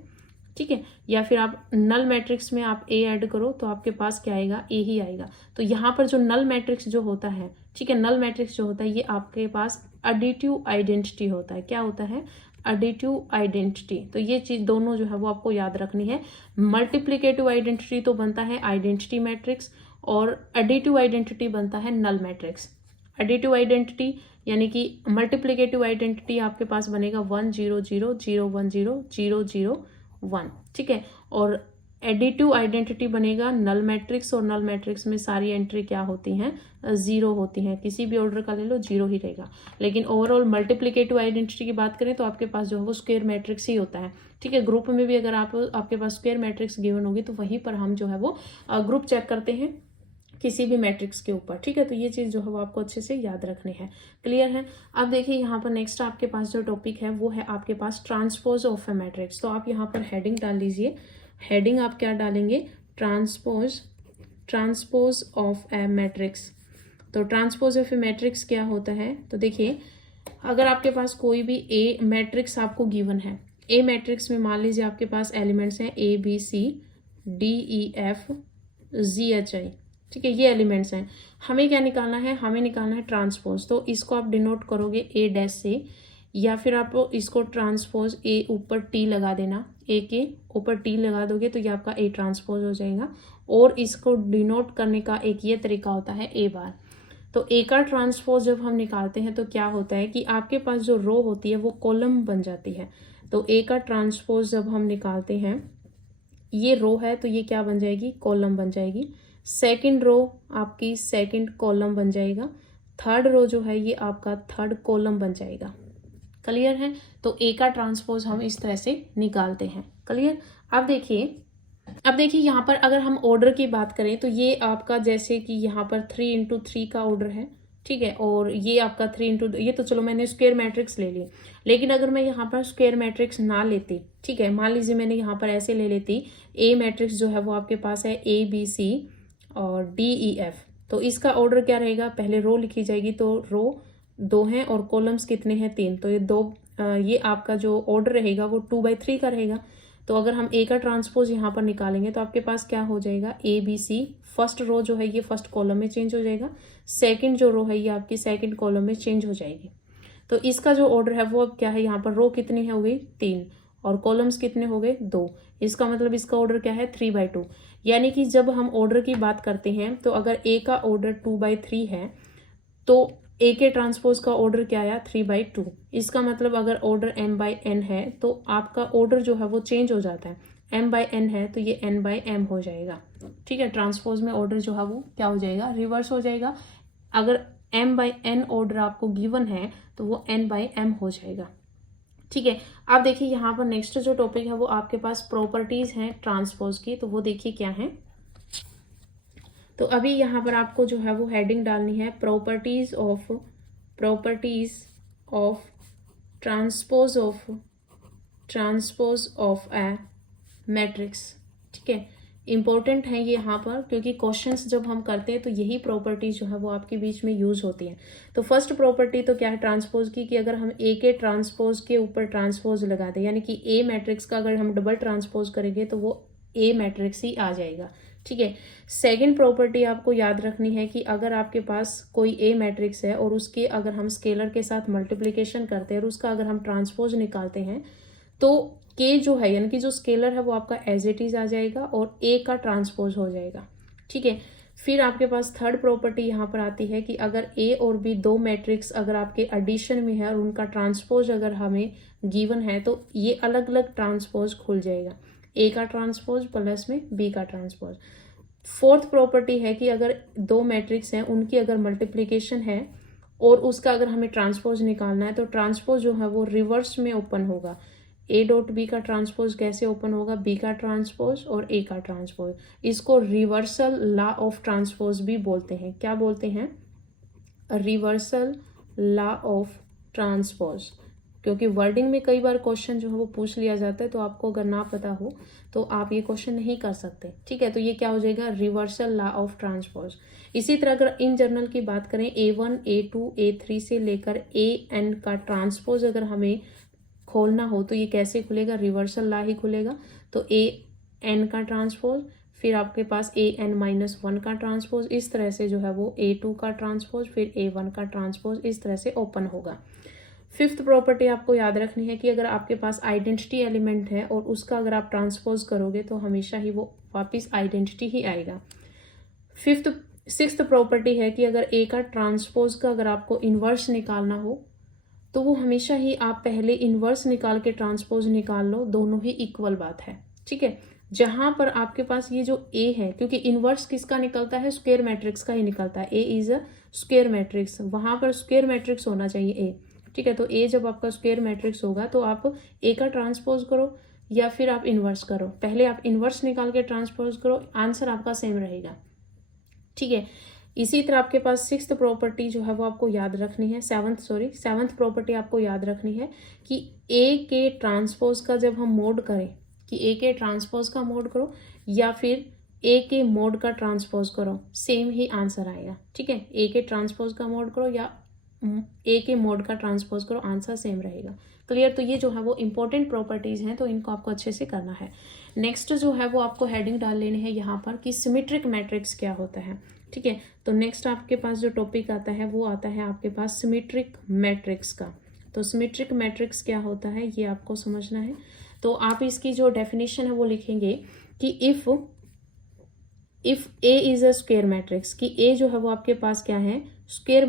ठीक है। या फिर आप नल मैट्रिक्स में आप ए ऐड करो तो आपके पास क्या आएगा, ए ही आएगा। तो यहाँ पर जो नल मैट्रिक्स जो होता है, ठीक है, नल मैट्रिक्स जो होता है ये आपके पास एडिटिव आइडेंटिटी होता है। क्या होता है, एडिटिव आइडेंटिटी। तो ये चीज दोनों जो है वो आपको याद रखनी है। मल्टीप्लिकेटिव आइडेंटिटी तो बनता है आइडेंटिटी मैट्रिक्स और एडिटिव आइडेंटिटी बनता है नल मैट्रिक्स। एडिटिव आइडेंटिटी यानी कि मल्टीप्लिकेटिव आइडेंटिटी आपके पास बनेगा 1 0 0 0 1 0 0 0 1, ठीक है। और एडिटिव आइडेंटिटी बनेगा नल मैट्रिक्स, और नल मैट्रिक्स में सारी एंट्री क्या होती हैं, 0 होती हैं। किसी भी ऑर्डर का ले लो 0 ही रहेगा। लेकिन ओवरऑल मल्टीप्लिकेटिव आइडेंटिटी की बात करें तो आपके पास जो है वो स्क्वायर मैट्रिक्स ही होता है। ठीक है, ग्रुप में भी अगर आपके पास स्क्वायर मैट्रिक्स गिवन होगी तो वहीं पर हम जो है वो ग्रुप चेक करते हैं किसी भी मैट्रिक्स के ऊपर। ठीक है, तो ये चीज़ जो है वो आपको अच्छे से याद रखनी है। क्लियर है। अब देखिए यहाँ पर नेक्स्ट आपके पास जो टॉपिक है वो है आपके पास ट्रांसपोज ऑफ ए मैट्रिक्स। तो आप यहाँ पर हेडिंग डाल लीजिए। हेडिंग आप क्या डालेंगे, ट्रांसपोज ऑफ ए मैट्रिक्स। तो ट्रांसपोज ऑफ ए मैट्रिक्स क्या होता है, तो देखिए अगर आपके पास कोई भी ए मैट्रिक्स आपको गिवन है, ए मैट्रिक्स में मान लीजिए आपके पास एलिमेंट्स हैं ABCDEF GHI। ठीक है, ये एलिमेंट्स हैं। हमें क्या निकालना है, हमें निकालना है ट्रांसपोज। तो इसको आप डिनोट करोगे A' से, या फिर आप इसको ट्रांसपोज A ऊपर T लगा देना, A के ऊपर T लगा दोगे तो ये आपका A ट्रांसपोज हो जाएगा। और इसको डिनोट करने का एक ये तरीका होता है A बार। तो A का ट्रांसपोज जब हम निकालते हैं तो क्या होता है कि आपके पास जो रो होती है वो कॉलम बन जाती है। तो A का ट्रांसपोज जब हम निकालते हैं, ये रो है तो ये क्या बन जाएगी, कॉलम बन जाएगी। सेकंड रो आपकी सेकंड कॉलम बन जाएगा। थर्ड रो जो है ये आपका थर्ड कॉलम बन जाएगा। क्लियर है। तो ए का ट्रांसपोज हम इस तरह से निकालते हैं। क्लियर। अब देखिए यहाँ पर अगर हम ऑर्डर की बात करें तो ये आपका जैसे कि यहाँ पर 3x3 का ऑर्डर है। ठीक है, और ये आपका 3x, ये तो चलो मैंने स्क्वायर मैट्रिक्स ले ली। लेकिन अगर मैं यहाँ पर स्क्वायर मैट्रिक्स ना लेती, ठीक है, मान लीजिए मैंने यहाँ पर ऐसे ले लेती, ए मैट्रिक्स जो है वो आपके पास है ABC और DEF। तो इसका ऑर्डर क्या रहेगा, पहले रो लिखी जाएगी। तो रो 2 हैं और कॉलम्स कितने हैं, 3। तो ये आपका जो ऑर्डर रहेगा वो 2/3 का रहेगा। तो अगर हम ए का ट्रांसपोज यहाँ पर निकालेंगे तो आपके पास क्या हो जाएगा, ABC। फर्स्ट रो जो है ये फर्स्ट कॉलम में चेंज हो जाएगा, सेकंड जो रो है ये आपकी सेकंड कॉलम में चेंज हो जाएगी। तो इसका जो ऑर्डर है वो अब क्या है, यहाँ पर रो कितनी हो गई, 3, और कॉलम्स कितने हो गए, 2। इसका मतलब इसका ऑर्डर क्या है, 3/2। यानी कि जब हम ऑर्डर की बात करते हैं तो अगर ए का ऑर्डर 2/3 है तो ए के ट्रांसपोज का ऑर्डर क्या आया, 3/2। इसका मतलब अगर ऑर्डर m/n है तो आपका ऑर्डर जो है वो चेंज हो जाता है। m/n है तो ये n/m हो जाएगा। ठीक है, ट्रांसपोज में ऑर्डर जो है वो क्या हो जाएगा, रिवर्स हो जाएगा। अगर m/n ऑर्डर आपको गिवन है तो वो n/m हो जाएगा। ठीक है, अब देखिए यहाँ पर नेक्स्ट जो टॉपिक है वो आपके पास प्रॉपर्टीज हैं ट्रांसपोज की। तो वो देखिए क्या है। तो अभी यहाँ पर आपको जो है वो हेडिंग डालनी है, properties of transpose of A matrix. ठीक है, इंपॉर्टेंट है ये यहाँ पर, क्योंकि क्वेश्चंस जब हम करते हैं तो यही प्रॉपर्टीज जो है वो आपके बीच में यूज होती है। तो फर्स्ट प्रॉपर्टी तो क्या है ट्रांसपोज की, कि अगर हम ए के ट्रांसपोज के ऊपर ट्रांसपोज लगा दें, यानी कि ए मैट्रिक्स का अगर हम डबल ट्रांसपोज करेंगे तो वो ए मैट्रिक्स ही आ जाएगा। ठीक है, सेकंड प्रॉपर्टी आपको याद रखनी है कि अगर आपके पास कोई ए मैट्रिक्स है और उसके अगर हम स्केलर के साथ मल्टीप्लिकेशन करते हैं और उसका अगर हम ट्रांसपोज निकालते हैं तो के जो है यानी कि जो स्केलर है वो आपका एज इट इज आ जाएगा और ए का ट्रांसपोज हो जाएगा। ठीक है, फिर आपके पास थर्ड प्रॉपर्टी यहाँ पर आती है कि अगर ए और बी दो मैट्रिक्स अगर आपके एडिशन में है और उनका ट्रांसपोज अगर हमें गिवन है तो ये अलग अलग ट्रांसपोज खुल जाएगा, ए का ट्रांसपोज प्लस में बी का ट्रांसपोज। फोर्थ प्रॉपर्टी है कि अगर दो मैट्रिक्स हैं उनकी अगर मल्टीप्लिकेशन है और उसका अगर हमें ट्रांसपोज निकालना है तो ट्रांसपोज जो है वो रिवर्स में ओपन होगा। ए डॉट बी का ट्रांसपोज कैसे ओपन होगा, बी का ट्रांसपोज और ए का ट्रांसपोज। इसको रिवर्सल लॉ ऑफ ट्रांसपोज भी बोलते हैं। क्या बोलते हैं, रिवर्सल लॉ ऑफ ट्रांसपोज। क्योंकि वर्डिंग में कई बार क्वेश्चन जो है वो पूछ लिया जाता है, तो आपको अगर ना पता हो तो आप ये क्वेश्चन नहीं कर सकते। ठीक है, तो ये क्या हो जाएगा, रिवर्सल लॉ ऑफ ट्रांसपोज। इसी तरह अगर इन जनरल की बात करें, A1 A2 A3 से लेकर AN का ट्रांसपोज अगर हमें खोलना हो तो ये कैसे खुलेगा, रिवर्सल लॉ ही खुलेगा। तो AN का ट्रांसपोज, फिर आपके पास AN-1 का ट्रांसपोज, इस तरह से जो है वो A2 का ट्रांसपोज, फिर A1 का ट्रांसपोज, इस तरह से ओपन होगा। फिफ्थ प्रॉपर्टी आपको याद रखनी है कि अगर आपके पास आइडेंटिटी एलिमेंट है और उसका अगर आप ट्रांसपोज करोगे तो हमेशा ही वो वापस आइडेंटिटी ही आएगा। सिक्स्थ प्रॉपर्टी है कि अगर ए का ट्रांसपोज का अगर आपको इन्वर्स निकालना हो तो वो हमेशा ही आप पहले इन्वर्स निकाल के ट्रांसपोज निकाल लो, दोनों ही इक्वल बात है। ठीक है। जहां पर आपके पास ये जो ए है, क्योंकि इनवर्स किसका निकलता है, स्क्वायर मैट्रिक्स का ही निकलता है, ए इज अ स्क्वायर मैट्रिक्स, वहां पर स्क्वायर मैट्रिक्स होना चाहिए ए, ठीक है। तो ए जब आपका स्क्वायर मैट्रिक्स होगा तो आप ए का ट्रांसपोज करो या फिर आप इनवर्स करो, पहले आप इनवर्स निकाल के ट्रांसपोज करो, आंसर आपका सेम रहेगा, ठीक है। इसी तरह आपके पास सिक्स्थ प्रॉपर्टी जो है वो आपको याद रखनी है, सेवंथ प्रॉपर्टी आपको याद रखनी है कि ए के ट्रांसपोज का जब हम मोड करें, कि ए के ट्रांसपोज का मोड करो या फिर ए के मोड का ट्रांसपोज करो, सेम ही आंसर आएगा, ठीक है। ए के ट्रांसपोज का मोड करो या ए के मोड का ट्रांसपोज करो, आंसर सेम रहेगा। क्लियर। तो ये जो है वो इंपॉर्टेंट प्रॉपर्टीज हैं, तो इनको आपको अच्छे से करना है। नेक्स्ट जो है वो आपको हेडिंग डाल लेनी है यहाँ पर कि सिमेट्रिक मैट्रिक्स क्या होता है, ठीक है। तो नेक्स्ट आपके पास जो टॉपिक आता है वो आता है आपके पास सिमेट्रिक मैट्रिक्स का। तो सिमेट्रिक मैट्रिक्स क्या होता है ये आपको समझना है। तो आप इसकी जो डेफिनेशन है वो लिखेंगे कि if A is a square matrix, कि ए जो है वो आपके पास क्या है, स्क्वायर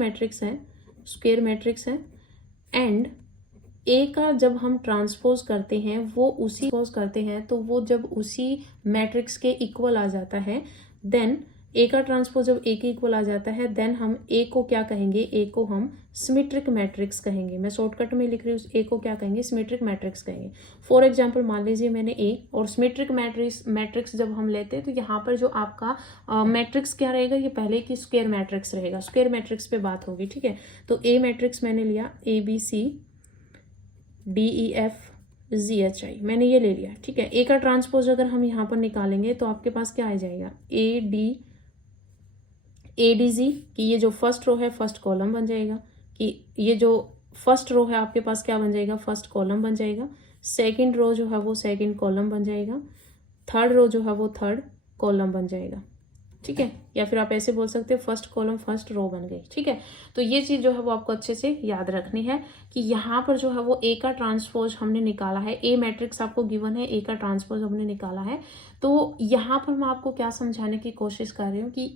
मैट्रिक्स है एंड ए का जब हम ट्रांसपोज करते हैं तो वो जब उसी मैट्रिक्स के इक्वल आ जाता है, देन ए का ट्रांसपोज जब ए के इक्वल आ जाता है, देन हम ए को क्या कहेंगे, ए को हम सिमेट्रिक मैट्रिक्स कहेंगे। मैं शॉर्टकट में लिख रही हूँ, ए को क्या कहेंगे, सिमेट्रिक मैट्रिक्स कहेंगे। फॉर एग्जांपल मान लीजिए मैंने ए और सिमेट्रिक मैट्रिक्स जब हम लेते हैं तो यहाँ पर जो आपका मैट्रिक्स क्या रहेगा, ये पहले की स्क्वायर मैट्रिक्स रहेगा, स्क्वायर मैट्रिक्स पे बात होगी, ठीक है। तो ए मैट्रिक्स मैंने लिया ABC DEF GHI, मैंने ये ले लिया, ठीक है। ए का ट्रांसपोज अगर हम यहाँ पर निकालेंगे तो आपके पास क्या आ जाएगा, ADG, कि ये जो फर्स्ट रो है फर्स्ट कॉलम बन जाएगा, कि ये जो फर्स्ट रो है आपके पास क्या बन जाएगा, फर्स्ट कॉलम बन जाएगा। सेकंड रो जो है वो सेकंड कॉलम बन जाएगा। थर्ड रो जो है वो थर्ड कॉलम बन जाएगा, ठीक है। या फिर आप ऐसे बोल सकते हो फर्स्ट कॉलम फर्स्ट रो बन गई, ठीक है। तो ये चीज जो है वो आपको अच्छे से याद रखनी है कि यहाँ पर जो है वो ए का ट्रांसपोज हमने निकाला है, ए मैट्रिक्स आपको गिवन है, ए का ट्रांसपोज हमने निकाला है। तो यहाँ पर मैं आपको क्या समझाने की कोशिश कर रही हूँ कि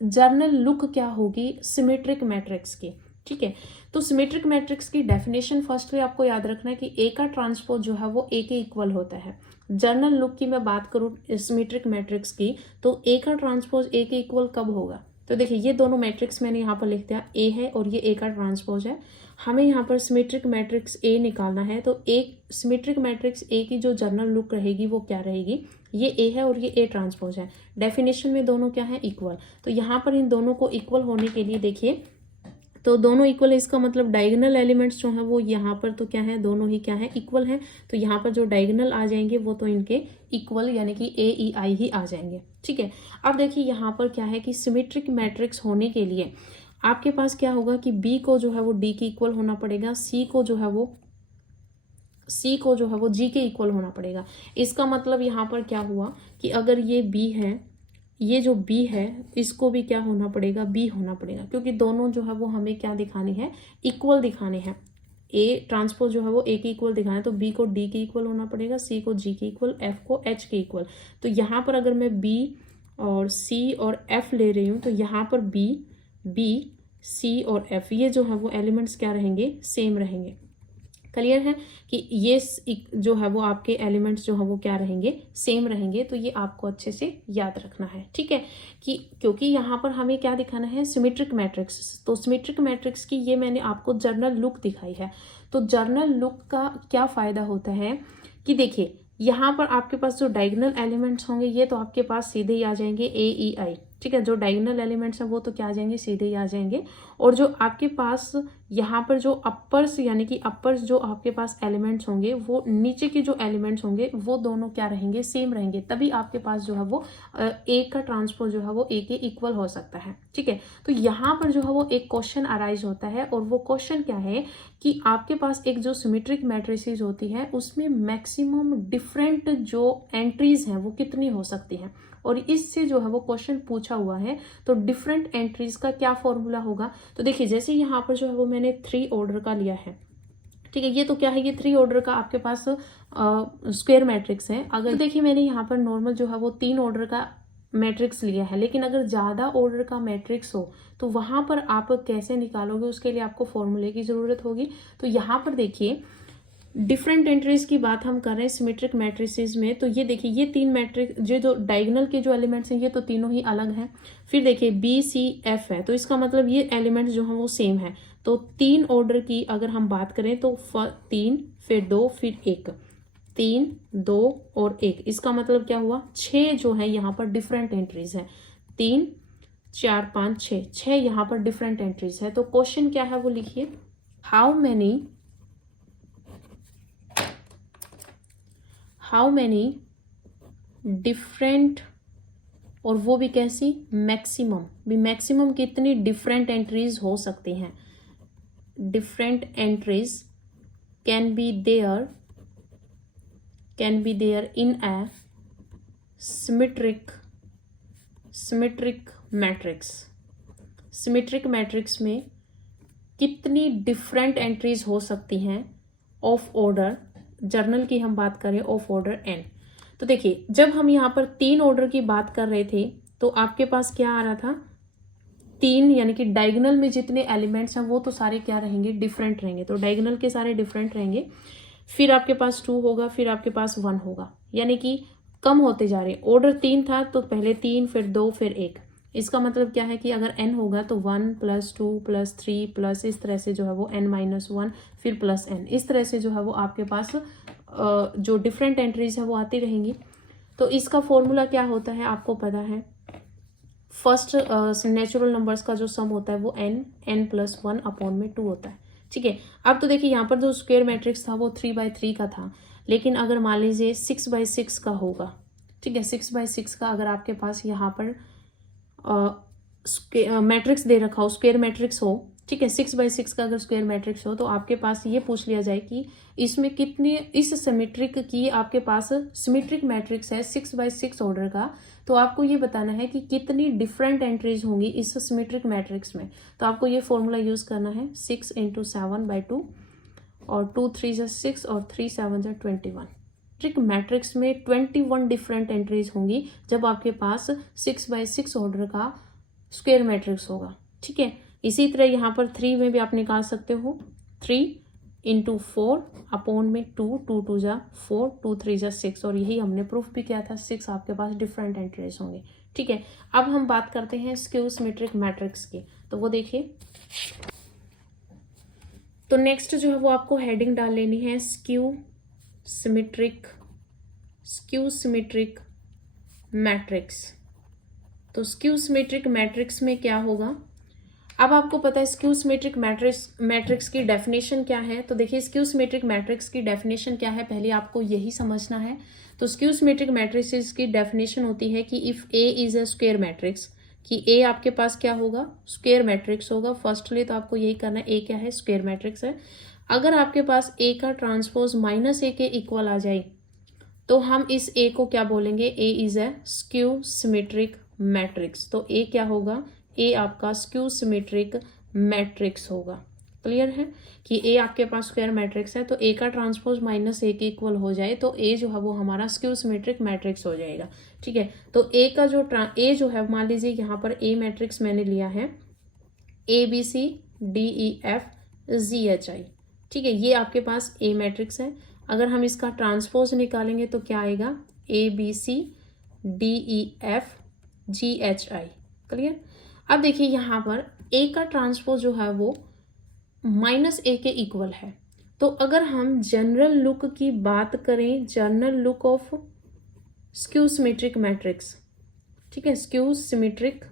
जर्नल लुक क्या होगी सिमेट्रिक मैट्रिक्स की, ठीक है। तो सिमेट्रिक मैट्रिक्स की डेफिनेशन फर्स्ट में आपको याद रखना है कि ए का ट्रांसपोज जो है वो ए के इक्वल होता है। जर्नल लुक की मैं बात करूं सिमेट्रिक मैट्रिक्स की, तो ए का ट्रांसपोज ए के इक्वल कब होगा, तो देखिए ये दोनों मैट्रिक्स मैंने यहाँ पर लिख दिया, ए है और ये ए का ट्रांसपोज है। हमें यहाँ पर सिमेट्रिक मैट्रिक्स ए निकालना है, तो एक सिमेट्रिक मैट्रिक्स ए की जो जर्नल लुक रहेगी वो क्या रहेगी, ये ए है और ये ए ट्रांसपोज है। डेफिनेशन में दोनों क्या है, इक्वल। तो यहाँ पर इन दोनों को इक्वल होने के लिए देखिए, तो दोनों इक्वल है, इसका मतलब डायगोनल एलिमेंट्स जो हैं वो यहाँ पर तो क्या है, दोनों ही क्या है, इक्वल है। तो यहाँ पर जो डायगोनल आ जाएंगे वो तो इनके इक्वल यानी कि AEI ही आ जाएंगे, ठीक है। अब देखिए यहाँ पर क्या है कि सिमेट्रिक मैट्रिक्स होने के लिए आपके पास क्या होगा कि B को जो है वो D के इक्वल होना पड़ेगा, C को जो है वो G के इक्वल होना पड़ेगा। इसका मतलब यहाँ पर क्या हुआ कि अगर ये B है, ये जो B है इसको भी क्या होना पड़ेगा, B होना पड़ेगा, क्योंकि दोनों जो है वो हमें क्या दिखाने हैं, इक्वल दिखाने हैं। ए ट्रांसपोज जो है वो ए के इक्वल दिखाना है, तो B को D के इक्वल होना पड़ेगा, C को G के इक्वल, F को H के इक्वल। तो यहाँ पर अगर मैं B और C और F ले रही हूँ तो यहाँ पर B C और F ये जो है वो एलिमेंट्स क्या रहेंगे, सेम रहेंगे। क्लियर है कि ये जो है वो आपके एलिमेंट्स जो है वो क्या रहेंगे, सेम रहेंगे। तो ये आपको अच्छे से याद रखना है, ठीक है, कि क्योंकि यहाँ पर हमें क्या दिखाना है, सिमेट्रिक मैट्रिक्स। तो सिमेट्रिक मैट्रिक्स की ये मैंने आपको जर्नल लुक दिखाई है। तो जर्नल लुक का क्या फायदा होता है कि देखिए यहाँ पर आपके पास जो डायगोनल एलिमेंट्स होंगे ये तो आपके पास सीधे ही आ जाएंगे AEI, ठीक है। जो डायगोनल एलिमेंट्स हैं वो तो क्या आ जाएंगे, सीधे ही आ जाएंगे। और जो आपके पास यहाँ पर जो अपर्स यानी कि अपर्स जो आपके पास एलिमेंट्स होंगे वो नीचे के जो एलिमेंट्स होंगे वो दोनों क्या रहेंगे, सेम रहेंगे। तभी आपके पास जो है वो ए का ट्रांसपोज जो है वो ए के इक्वल हो सकता है, ठीक है। तो यहाँ पर जो है वो एक क्वेश्चन अराइज होता है और वो क्वेश्चन क्या है कि आपके पास एक जो सिमेट्रिक मैट्रिसेस होती है उसमें मैक्सिमम डिफरेंट जो एंट्रीज हैं वो कितनी हो सकती हैं, और इससे जो है वो क्वेश्चन पूछा हुआ है। तो डिफरेंट एंट्रीज का क्या फॉर्मूला होगा, तो देखिए जैसे यहाँ पर जो है वो मैंने 3 ऑर्डर का लिया है, ठीक है। ये तो क्या है, ये 3 ऑर्डर का आपके पास स्क्वायर मैट्रिक्स है। अगर देखिए मैंने यहाँ पर नॉर्मल जो है वो 3 ऑर्डर का मैट्रिक्स लिया है, लेकिन अगर ज़्यादा ऑर्डर का मैट्रिक्स हो तो वहाँ पर आप कैसे निकालोगे, उसके लिए आपको फॉर्मूले की ज़रूरत होगी। तो यहाँ पर देखिए डिफरेंट एंट्रीज की बात हम कर रहे हैं सिमेट्रिक मैट्रिसेस में, तो ये देखिए ये तीन मैट्रिक जो डायगोनल के जो एलिमेंट्स हैं ये तो तीनों ही अलग हैं। फिर देखिए बी सी एफ है, तो इसका मतलब ये एलिमेंट्स जो हैं वो सेम है। तो 3 ऑर्डर की अगर हम बात करें तो 3 फिर 2 फिर 1, 3 2 और 1, इसका मतलब क्या हुआ 6 जो है यहाँ पर डिफरेंट एंट्रीज है। 3 4 5 6 यहाँ पर डिफरेंट एंट्रीज है। तो क्वेश्चन क्या है वो लिखिए, हाउ मैनी डिफरेंट, और वो भी कैसी, मैक्सिमम कितनी डिफरेंट एंट्रीज हो सकती हैं। Different entries can be there in a symmetric matrix. Symmetric matrix में कितनी डिफरेंट एंट्रीज हो सकती हैं ऑफ ऑर्डर, जर्नल की हम बात करें ऑफ ऑर्डर n। तो देखिए जब हम यहाँ पर 3 ऑर्डर की बात कर रहे थे तो आपके पास क्या आ रहा था, 3 यानी कि डायगोनल में जितने एलिमेंट्स हैं वो तो सारे क्या रहेंगे, डिफरेंट रहेंगे। तो डायगोनल के सारे डिफरेंट रहेंगे। फिर आपके पास 2 होगा, फिर आपके पास 1 होगा, यानी कि कम होते जा रहे हैं। ऑर्डर 3 था तो पहले 3 फिर 2 फिर 1। इसका मतलब क्या है कि अगर n होगा तो 1 + 2 + 3 प्लस इस तरह से जो है वो n-1 फिर प्लस n, इस तरह से जो है वो आपके पास जो डिफरेंट एंट्रीज है वो आती रहेंगी। तो इसका फॉर्मूला क्या होता है आपको पता है, फर्स्ट नेचुरल नंबर्स का जो सम होता है वो n+1/2 होता है। ठीक है, अब तो देखिए यहाँ पर जो स्क्वायर मैट्रिक्स था वो 3/3 का था, लेकिन अगर मान लीजिए 6/6 का होगा, ठीक है 6/6 का अगर आपके पास यहाँ पर मैट्रिक्स दे रखा हो, स्क्वायर मैट्रिक्स हो, ठीक है 6/6 का अगर स्क्वायर मैट्रिक्स हो, तो आपके पास ये पूछ लिया जाए कि इसमें कितनी, इस सिमेट्रिक की आपके पास सिमेट्रिक मैट्रिक्स है 6/6 ऑर्डर का, तो आपको ये बताना है कि कितनी डिफरेंट एंट्रीज होंगी इस सिमेट्रिक मैट्रिक्स में। तो आपको ये फॉर्मूला यूज करना है 6 × 7/2 और 2 3 = 6 और 3 7 = 21। ट्रिक मैट्रिक्स में 21 डिफरेंट एंट्रीज होंगी जब आपके पास 6/6 ऑर्डर का स्क्वायर मैट्रिक्स होगा। ठीक है, इसी तरह यहाँ पर 3 में भी आप निकाल सकते हो, 3 × 4/2, 2 2 = 4, 2 3 = 6, और यही हमने प्रूफ भी किया था, 6 आपके पास डिफरेंट एंट्रीज होंगे। ठीक है, अब हम बात करते हैं स्क्यू सिमेट्रिक मैट्रिक्स की, तो वो देखिए। तो नेक्स्ट जो है वो आपको हेडिंग डाल लेनी है स्क्यू सिमेट्रिक मैट्रिक्स। तो स्क्यू सिमेट्रिक मैट्रिक्स में क्या होगा, अब आपको पता है स्क्यू सिमेट्रिक मैट्रिक्स की डेफिनेशन क्या है। तो देखिए स्क्यू सिमेट्रिक मैट्रिक्स की डेफिनेशन क्या है, पहले आपको यही समझना है। तो स्क्यू सिमेट्रिक मैट्रिक्स की डेफिनेशन होती है कि if A is a square matrix, कि ए आपके पास क्या होगा, स्क्वायर मैट्रिक्स होगा। फर्स्टली तो आपको यही करना है, ए क्या है, स्क्वायर मैट्रिक्स है। अगर आपके पास ए का ट्रांसपोज -a के इक्वल आ जाए तो हम इस ए को क्या बोलेंगे, A is a skew symmetric matrix. तो ए क्या होगा, ए आपका स्क्यू सिमेट्रिक मैट्रिक्स होगा। क्लियर है कि ए आपके पास स्क्वायर मैट्रिक्स है, तो ए का ट्रांसपोज -a के इक्वल हो जाए तो ए जो है वो हमारा स्क्यू सिमेट्रिक मैट्रिक्स हो जाएगा। ठीक है, तो ए का जो ए जो है, मान लीजिए यहाँ पर ए मैट्रिक्स मैंने लिया है ABCDEFGHI। ठीक है, ये आपके पास ए मैट्रिक्स है। अगर हम इसका ट्रांसपोज निकालेंगे तो क्या आएगा, ABCDEFGHI। क्लियर। अब देखिए यहाँ पर ए का ट्रांसपोज जो है वो -a के इक्वल है। तो अगर हम जनरल लुक की बात करें, general look of skew symmetric matrix, ठीक है स्क्यू सिमेट्रिक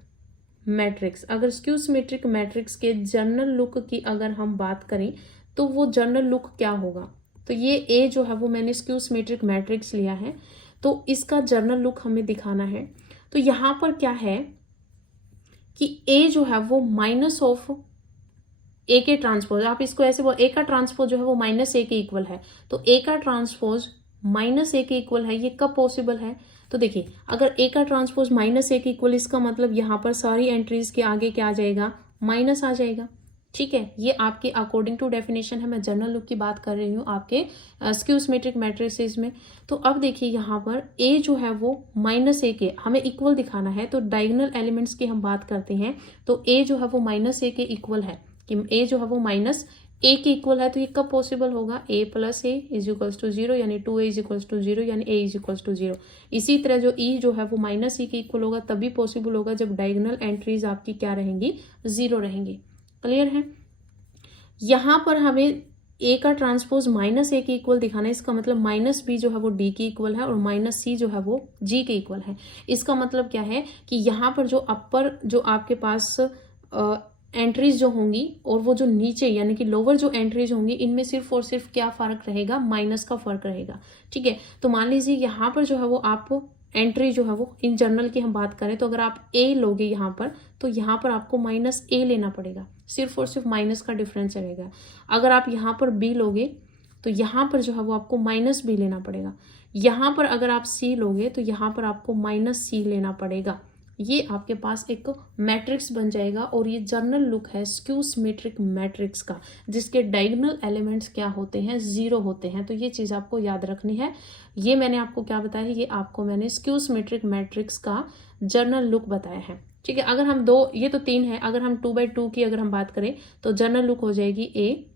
मैट्रिक्स, अगर स्क्यू सिमेट्रिक मैट्रिक्स के जनरल लुक की अगर हम बात करें तो वो जनरल लुक क्या होगा। तो ये ए जो है वो मैंने स्क्यू सिमेट्रिक मैट्रिक्स लिया है, तो इसका जनरल लुक हमें दिखाना है। तो यहाँ पर क्या है कि ए जो है वो माइनस ऑफ ए के ट्रांसपोज, आप इसको ऐसे बोल, ए का ट्रांसपोज जो है वो -a के इक्वल है। तो ए का ट्रांसपोज -a के इक्वल है, ये कब पॉसिबल है। तो देखिए अगर ए का ट्रांसपोज -a के इक्वल, इसका मतलब यहाँ पर सारी एंट्रीज के आगे क्या आ जाएगा, माइनस आ जाएगा। ठीक है, ये आपके अकॉर्डिंग टू डेफिनेशन है, मैं जनरल लुक की बात कर रही हूँ आपके स्क्यू सिमेट्रिक मैट्रिसेस में। तो अब देखिए यहाँ पर ए जो है वो -a के हमें इक्वल दिखाना है, तो डायगोनल एलिमेंट्स की हम बात करते हैं तो ए जो है वो -a के इक्वल है, कि ए जो है वो -a ए के इक्वल है, तो ये कब पॉसिबल होगा, A plus A is equals to 0 यानी 2a इज इक्वल्स टू 0 यानी ए इज इक्वल्स टू 0। इसी तरह जो ई जो है वो माइनस ई के इक्वल होगा तभी पॉसिबल होगा जब डायगोनल एंट्रीज आपकी क्या रहेंगी, 0 रहेंगी। क्लियर है। यहाँ पर हमें ए का ट्रांसपोज माइनस ए के इक्वल दिखाना है, इसका मतलब माइनस बी जो है वो डी के इक्वल है और माइनस सी जो है वो जी के इक्वल है। इसका मतलब क्या है कि यहाँ पर जो अपर जो आपके पास एंट्रीज जो होंगी और वो जो नीचे यानी कि लोअर जो एंट्रीज होंगी, इनमें सिर्फ और सिर्फ क्या फर्क रहेगा, माइनस का फर्क रहेगा। ठीक है, तो मान लीजिए यहाँ पर जो है वो आप एंट्री जो है वो इन जनरल की हम बात करें तो अगर आप ए लोगे यहाँ पर, तो यहाँ पर आपको माइनस ए लेना पड़ेगा, सिर्फ और सिर्फ माइनस का डिफरेंस रहेगा। अगर आप यहाँ पर बी लोगे तो यहाँ पर जो है वो आपको माइनस बी लेना पड़ेगा। यहाँ पर अगर आप सी लोगे तो यहाँ पर आपको माइनस सी लेना पड़ेगा। ये आपके पास एक मैट्रिक्स बन जाएगा और ये जनरल लुक है स्क्यू सिमेट्रिक मैट्रिक्स का, जिसके डायगोनल एलिमेंट्स क्या होते हैं, 0 होते हैं। तो ये चीज़ आपको याद रखनी है। ये मैंने आपको क्या बताया है, ये आपको मैंने स्क्यू सिमेट्रिक मैट्रिक्स का जनरल लुक बताया है। ठीक है, अगर हम दो, ये तो 3 है, अगर हम 2/2 की अगर हम बात करें तो जनरल लुक हो जाएगी ए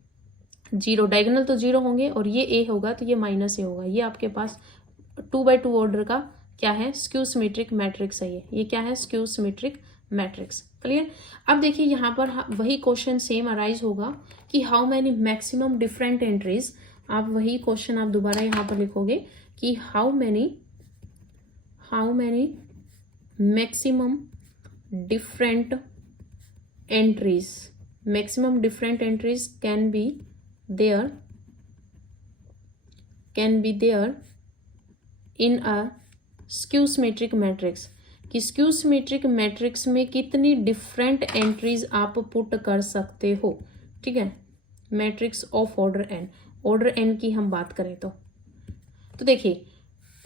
0, डायगोनल तो 0 होंगे और ये ए होगा तो ये माइनस ए होगा। ये आपके पास 2/2 ऑर्डर का क्या है, स्क्यू सिमेट्रिक मैट्रिक्स है। ये क्या है, स्क्यू सिमेट्रिक मैट्रिक्स। क्लियर। अब देखिए यहाँ पर वही क्वेश्चन सेम अराइज होगा कि how many maximum different entries, आप वही क्वेश्चन आप दोबारा यहाँ पर लिखोगे कि how many maximum different entries can be there in a skew symmetric matrix, कि स्क्यू सिमेट्रिक मैट्रिक्स में कितनी डिफरेंट एंट्रीज आप पुट कर सकते हो। ठीक है, मैट्रिक्स ऑफ ऑर्डर एन की हम बात करें तो देखिए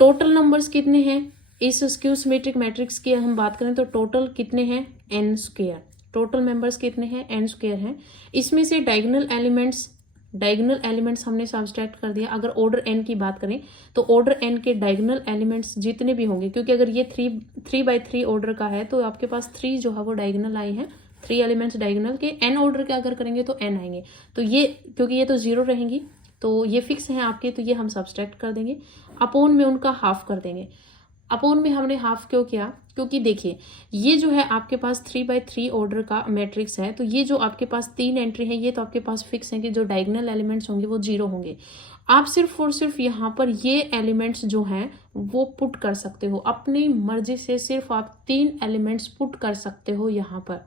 टोटल नंबर्स कितने हैं इस स्क्यू सिमेट्रिक मैट्रिक्स की हम बात करें तो टोटल कितने हैं, n स्क्वायर। टोटल मेंबर्स कितने हैं, n स्क्वायर हैं। इसमें से डायगोनल एलिमेंट्स हमने सब्सट्रैक्ट कर दिया। अगर ऑर्डर n की बात करें तो ऑर्डर n के डायगोनल एलिमेंट्स जितने भी होंगे, क्योंकि अगर ये 3/3 ऑर्डर का है तो आपके पास 3 जो है वो डायगोनल आए हैं, 3 एलिमेंट्स डायगोनल के। n ऑर्डर के अगर करेंगे तो n आएंगे, तो ये क्योंकि ये तो 0 रहेंगी तो ये फिक्स हैं आपके, तो ये हम सब्सट्रैक्ट कर देंगे, अपोन में उनका हाफ कर देंगे। अपोन में हमने हाफ क्यों किया, क्योंकि देखिए ये जो है आपके पास 3/3 ऑर्डर का मैट्रिक्स है, तो ये जो आपके पास 3 एंट्री है ये तो आपके पास फिक्स है कि जो डायगोनल एलिमेंट्स होंगे वो 0 होंगे। आप सिर्फ और सिर्फ यहाँ पर ये एलिमेंट्स जो हैं वो पुट कर सकते हो अपनी मर्जी से, सिर्फ आप 3 एलिमेंट्स पुट कर सकते हो यहाँ पर।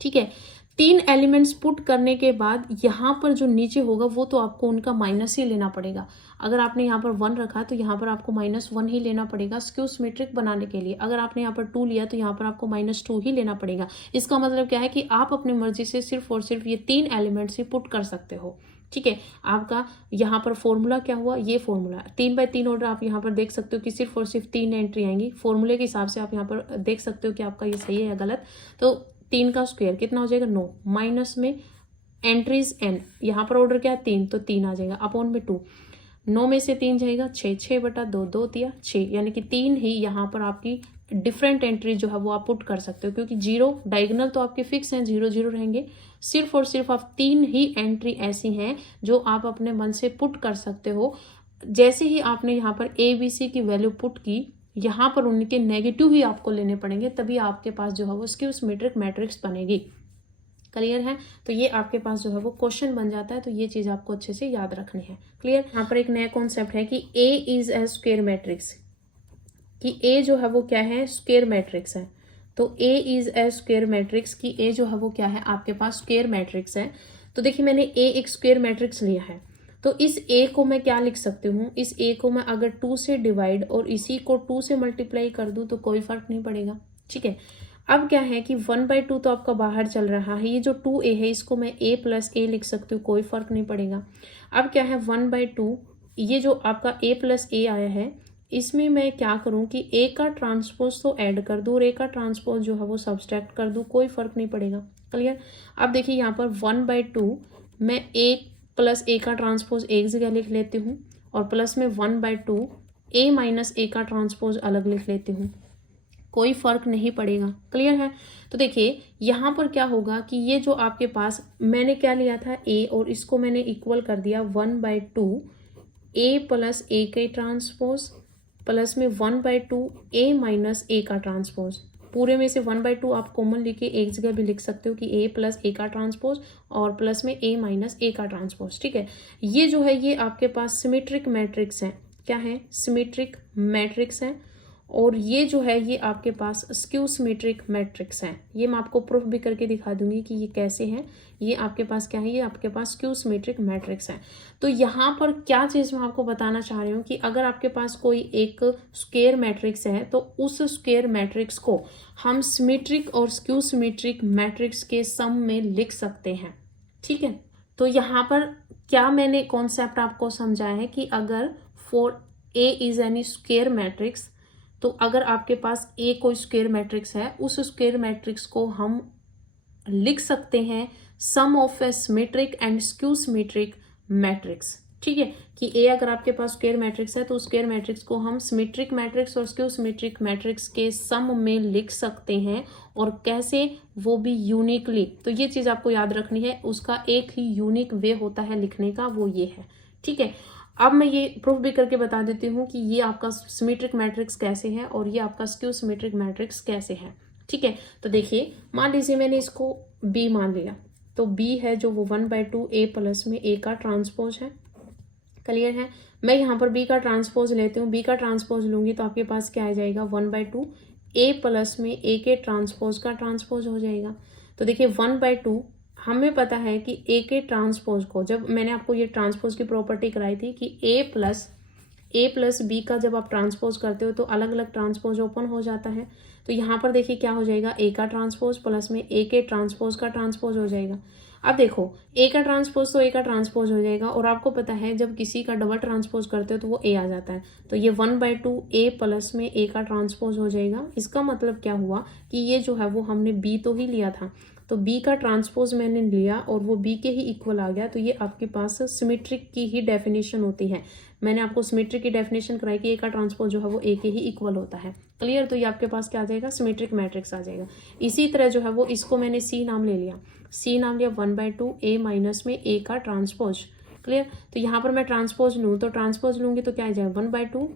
ठीक है, 3 एलिमेंट्स पुट करने के बाद यहाँ पर जो नीचे होगा वो तो आपको उनका माइनस ही लेना पड़ेगा। अगर आपने यहाँ पर 1 रखा तो यहाँ पर आपको -1 ही लेना पड़ेगा स्क्यू सिमेट्रिक बनाने के लिए। अगर आपने यहाँ पर 2 लिया तो यहाँ पर आपको -2 ही लेना पड़ेगा। इसका मतलब क्या है कि आप अपनी मर्जी से सिर्फ और सिर्फ ये 3 एलिमेंट्स ही पुट कर सकते हो। ठीक है, आपका यहाँ पर फॉर्मूला क्या हुआ, ये फॉर्मूला 3/3 ऑर्डर आप यहाँ पर देख सकते हो कि सिर्फ और सिर्फ 3 एंट्री आएंगी। फॉर्मूले के हिसाब से आप यहाँ पर देख सकते हो कि आपका ये सही है या गलत। तो 3 का स्क्वायर कितना हो जाएगा, 9, माइनस में एंट्रीज n, यहाँ पर ऑर्डर क्या है 3, तो 3 आ जाएगा, अपॉन में 2, 9 में से 3 जाएगा 6, 6/2, 2 दिया 6, यानी कि 3 ही यहाँ पर आपकी डिफरेंट एंट्री जो है वो आप पुट कर सकते हो, क्योंकि 0 डायगोनल तो आपके फिक्स हैं, 0 0 रहेंगे। सिर्फ और सिर्फ आप 3 ही एंट्री ऐसी हैं जो आप अपने मन से पुट कर सकते हो। जैसे ही आपने यहाँ पर ABC की वैल्यू पुट की, यहाँ पर उनके नेगेटिव ही आपको लेने पड़ेंगे, तभी आपके पास जो है वो स्क्यू सिमेट्रिक मैट्रिक्स बनेगी। क्लियर है, तो ये आपके पास जो है वो क्वेश्चन बन जाता है, तो ये चीज आपको अच्छे से याद रखनी है। क्लियर। यहाँ पर एक नया कॉन्सेप्ट है कि ए इज ए स्क्वायर मैट्रिक्स, कि ए जो है वो क्या है, स्क्वायर मैट्रिक्स है। तो ए इज ए स्क्वायर मैट्रिक्स की ए जो है वो क्या है, आपके पास स्क्वायर मैट्रिक्स है। तो देखिए मैंने ए एक स्क्वायर मैट्रिक्स लिया है, तो इस ए को मैं क्या लिख सकती हूँ, इस ए को मैं अगर 2 से डिवाइड और इसी को 2 से मल्टीप्लाई कर दूँ तो कोई फर्क नहीं पड़ेगा। ठीक है, अब क्या है कि 1/2 तो आपका बाहर चल रहा है, ये जो 2a है इसको मैं a + a लिख सकती हूँ, कोई फर्क नहीं पड़ेगा। अब क्या है 1/2, ये जो आपका a + a आया है, इसमें मैं क्या करूँ कि a का ट्रांसपोज तो ऐड कर दूँ और a का ट्रांसपोज जो है वो सब्सट्रैक्ट कर दूँ, कोई फर्क नहीं पड़ेगा। क्लियर। अब देखिए यहाँ पर 1/2 मैं a + a का ट्रांसपोज एक जगह लिख लेती हूँ और प्लस में 1/2 a - a का ट्रांसपोज अलग लिख लेती हूँ। कोई फर्क नहीं पड़ेगा। क्लियर है? तो देखिए यहाँ पर क्या होगा कि ये जो आपके पास मैंने क्या लिया था a, और इसको मैंने इक्वल कर दिया 1/2 a प्लस a के ट्रांसपोज प्लस में 1/2 a माइनस a का ट्रांसपोज। पूरे में से 1/2 आप कॉमन लेके एक जगह भी लिख सकते हो कि a प्लस a का ट्रांसपोज और प्लस में a माइनस a का ट्रांसपोज। ठीक है, ये जो है ये आपके पास सिमेट्रिक मैट्रिक्स है। क्या है? सिमेट्रिक मैट्रिक्स है। और ये जो है ये आपके पास स्क्यू सिमेट्रिक मैट्रिक्स है। ये मैं आपको प्रूफ भी करके दिखा दूंगी कि ये कैसे है। ये आपके पास क्या है? ये आपके पास स्क्यू सिमेट्रिक मैट्रिक्स है। तो यहाँ पर क्या चीज़ मैं आपको बताना चाह रही हूँ कि अगर आपके पास कोई एक स्क्वायर मैट्रिक्स है तो उस स्क्वायर मैट्रिक्स को हम सिमेट्रिक और स्क्यू सिमेट्रिक मैट्रिक्स के सम में लिख सकते हैं। ठीक है, तो यहाँ पर क्या मैंने कॉन्सेप्ट आपको समझाया है कि अगर for a is N E square matrix, तो अगर आपके पास ए कोई स्क्वायर मैट्रिक्स है, उस स्क्वायर मैट्रिक्स को हम लिख सकते हैं sum of a symmetric and skew symmetric matrix. ठीक है, कि ए अगर आपके पास स्क्वायर मैट्रिक्स है तो स्क्वायर मैट्रिक्स को हम सिमेट्रिक मैट्रिक्स और स्क्यू सिमेट्रिक मैट्रिक्स के सम में लिख सकते हैं। और कैसे? वो भी यूनिकली। तो ये चीज़ आपको याद रखनी है, उसका एक ही यूनिक वे होता है लिखने का, वो ये है। ठीक है, अब मैं ये प्रूफ भी करके बता देती हूँ कि ये आपका सिमेट्रिक मैट्रिक्स कैसे है और ये आपका स्क्यू सिमेट्रिक मैट्रिक्स कैसे है। ठीक है, तो देखिए मान लीजिए मैंने इसको b मान लिया, तो b है जो वो 1/2 a प्लस में a का ट्रांसपोज है। क्लियर है? मैं यहाँ पर b का ट्रांसपोज लेती हूँ, b का ट्रांसपोज लूंगी तो आपके पास क्या आ जाएगा? 1/2 a प्लस में a के ट्रांसपोज का ट्रांसपोज हो जाएगा। तो देखिए 1/2 हमें पता है कि a के ट्रांसपोज को, जब मैंने आपको ये ट्रांसपोज की प्रॉपर्टी कराई थी कि a प्लस b का जब आप ट्रांसपोज करते हो तो अलग अलग ट्रांसपोज ओपन हो जाता है। तो यहाँ पर देखिए क्या हो जाएगा? a का ट्रांसपोज प्लस में a के ट्रांसपोज का ट्रांसपोज हो जाएगा। अब देखो a का ट्रांसपोज तो a का ट्रांसपोज हो जाएगा, और आपको पता है जब किसी का डबल ट्रांसपोज करते हो तो वो a आ जाता है। तो ये 1/2 a प्लस में a का ट्रांसपोज हो जाएगा। इसका मतलब क्या हुआ कि ये जो है वो हमने b तो ही लिया था, तो b का ट्रांसपोज मैंने लिया और वो b के ही इक्वल आ गया। तो ये आपके पास सिमेट्रिक की ही डेफिनेशन होती है। मैंने आपको सिमेट्रिक की डेफिनेशन कराई कि a का ट्रांसपोज जो है वो a के ही इक्वल होता है। क्लियर? तो ये आपके पास क्या आ जाएगा? सिमेट्रिक मैट्रिक्स आ जाएगा। इसी तरह जो है वो इसको मैंने c नाम ले लिया, c नाम लिया 1/2 a माइनस में a का ट्रांसपोज। क्लियर? तो यहाँ पर मैं ट्रांसपोज लूँ तो ट्रांसपोज लूँगी तो क्या आ जाएगा? 1/2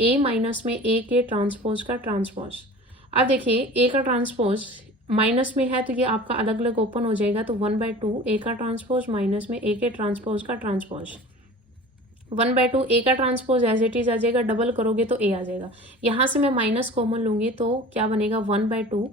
a माइनस में a के ट्रांसपोज का ट्रांसपोज। अब देखिए a का ट्रांसपोज माइनस में है तो ये आपका अलग अलग ओपन हो जाएगा। तो 1/2 a का ट्रांसपोज माइनस में a के ट्रांसपोज का ट्रांसपोज। 1/2 a का ट्रांसपोज एज इट इज आ जाएगा, डबल करोगे तो a आ जाएगा। यहाँ से मैं माइनस कॉमन लूंगी तो क्या बनेगा? 1/2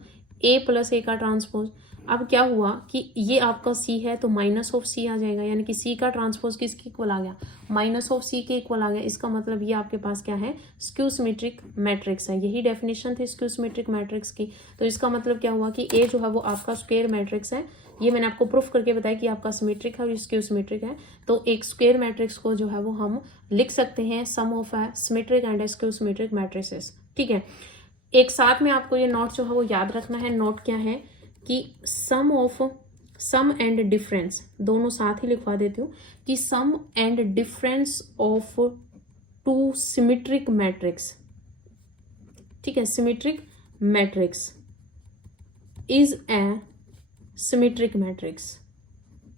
a प्लस a का ट्रांसपोज। अब क्या हुआ कि ये आपका c है तो माइनस ऑफ c आ जाएगा, यानी कि c का ट्रांसपोज किसके इक्वल आ गया? माइनस ऑफ c के इक्वल आ गया। इसका मतलब ये आपके पास क्या है? स्क्यू सिमेट्रिक मैट्रिक्स है। यही डेफिनेशन थी स्क्यू सिमेट्रिक मैट्रिक्स की। तो इसका मतलब क्या हुआ कि a जो है वो आपका स्क्वायर मैट्रिक्स है। ये मैंने आपको प्रूफ करके बताया कि आपका सिमेट्रिक है और स्क्यू सिमेट्रिक है। तो एक स्क्वायर मैट्रिक्स को जो है वो हम लिख सकते हैं sum of a symmetric and skew symmetric matrices. ठीक है, एक साथ में आपको ये नोट जो है वो याद रखना है। नोट क्या है कि सम एंड डिफरेंस दोनों साथ ही लिखवा देती हूँ कि sum and difference of two symmetric matrix. ठीक है, symmetric matrix is a symmetric matrix.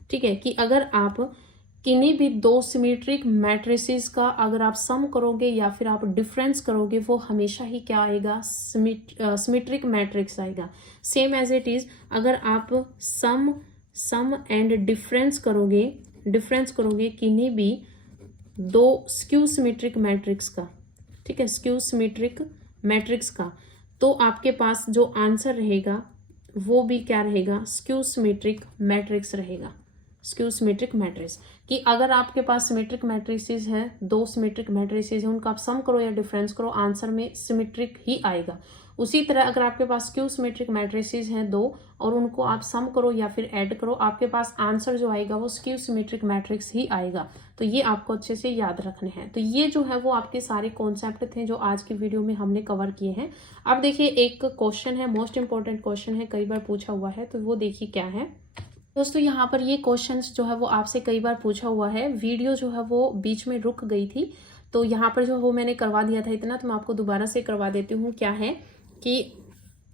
ठीक है, कि अगर आप किन्हीं भी दो सिमेट्रिक मैट्रिसेस का अगर आप सम करोगे या फिर आप डिफरेंस करोगे, वो हमेशा ही क्या आएगा? सिमेट्रिक मैट्रिक्स आएगा। सेम एज इट इज अगर आप सम एंड डिफरेंस करोगे किन्हीं भी दो स्क्यू सिमेट्रिक मैट्रिक्स का, ठीक है, स्क्यू सिमेट्रिक मैट्रिक्स का, तो आपके पास जो आंसर रहेगा वो भी क्या रहेगा? स्क्यू सिमेट्रिक मैट्रिक्स रहेगा। स्क्यू सिमेट्रिक मैट्रिक्स कि अगर आपके पास सिमेट्रिक मैट्रिसेस है, दो सिमेट्रिक मैट्रिसेस है, उनका आप सम करो या डिफरेंस करो, आंसर में सिमेट्रिक ही आएगा। उसी तरह अगर आपके पास स्क्यू सिमेट्रिक मैट्रिसेस हैं दो और उनको आप सम करो या फिर ऐड करो, आपके पास आंसर जो आएगा वो स्क्यू सिमेट्रिक मैट्रिक्स ही आएगा। तो ये आपको अच्छे से याद रखने हैं। तो ये जो है वो आपके सारे कॉन्सेप्ट थे जो आज की वीडियो में हमने कवर किए हैं। अब देखिए एक क्वेश्चन है, मोस्ट इंपॉर्टेंट क्वेश्चन है, कई बार पूछा हुआ है, तो वो देखिए क्या है दोस्तों। यहाँ पर ये क्वेश्चंस जो है वो आपसे कई बार पूछा हुआ है। वीडियो जो है वो बीच में रुक गई थी, तो यहाँ पर जो वो मैंने करवा दिया था इतना, तो मैं आपको दोबारा से करवा देती हूँ। क्या है कि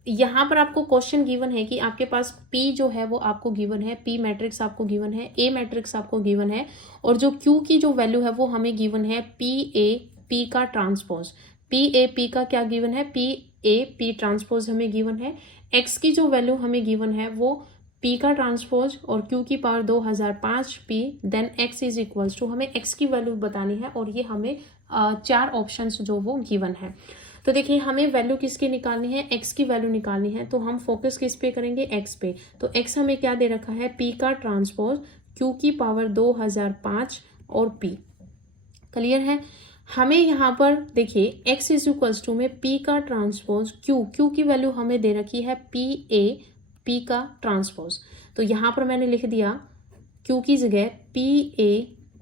यहाँ पर आपको क्वेश्चन गिवन है कि आपके पास P जो है वो आपको गिवन है, P मैट्रिक्स आपको गिवन है, A मैट्रिक्स आपको गिवन है, और जो Q की जो वैल्यू है वो हमें गिवन है PA P का ट्रांसपोज। PA P का क्या गिवन है? PA P ट्रांसपोज हमें गिवन है। X की जो वैल्यू हमें गिवन है वो P का ट्रांसपोज और Q की power 2005 P, then X is equals to, हमें X की वैल्यू बतानी है और ये हमें 4 ऑप्शंस जो वो गिवन है। तो देखिए हमें वैल्यू किसकी निकालनी है? X की वैल्यू निकालनी है, तो हम फोकस किस पे करेंगे? X पे। तो X हमें क्या दे रखा है? P का ट्रांसपोज Q की पावर 2005 और P। क्लियर है? हमें यहाँ पर देखिए X इज इक्वल्स टू में P का ट्रांसपोज Q की वैल्यू हमें दे रखी है PA P का ट्रांसपोज। तो यहाँ पर मैंने लिख दिया Q की जगह PA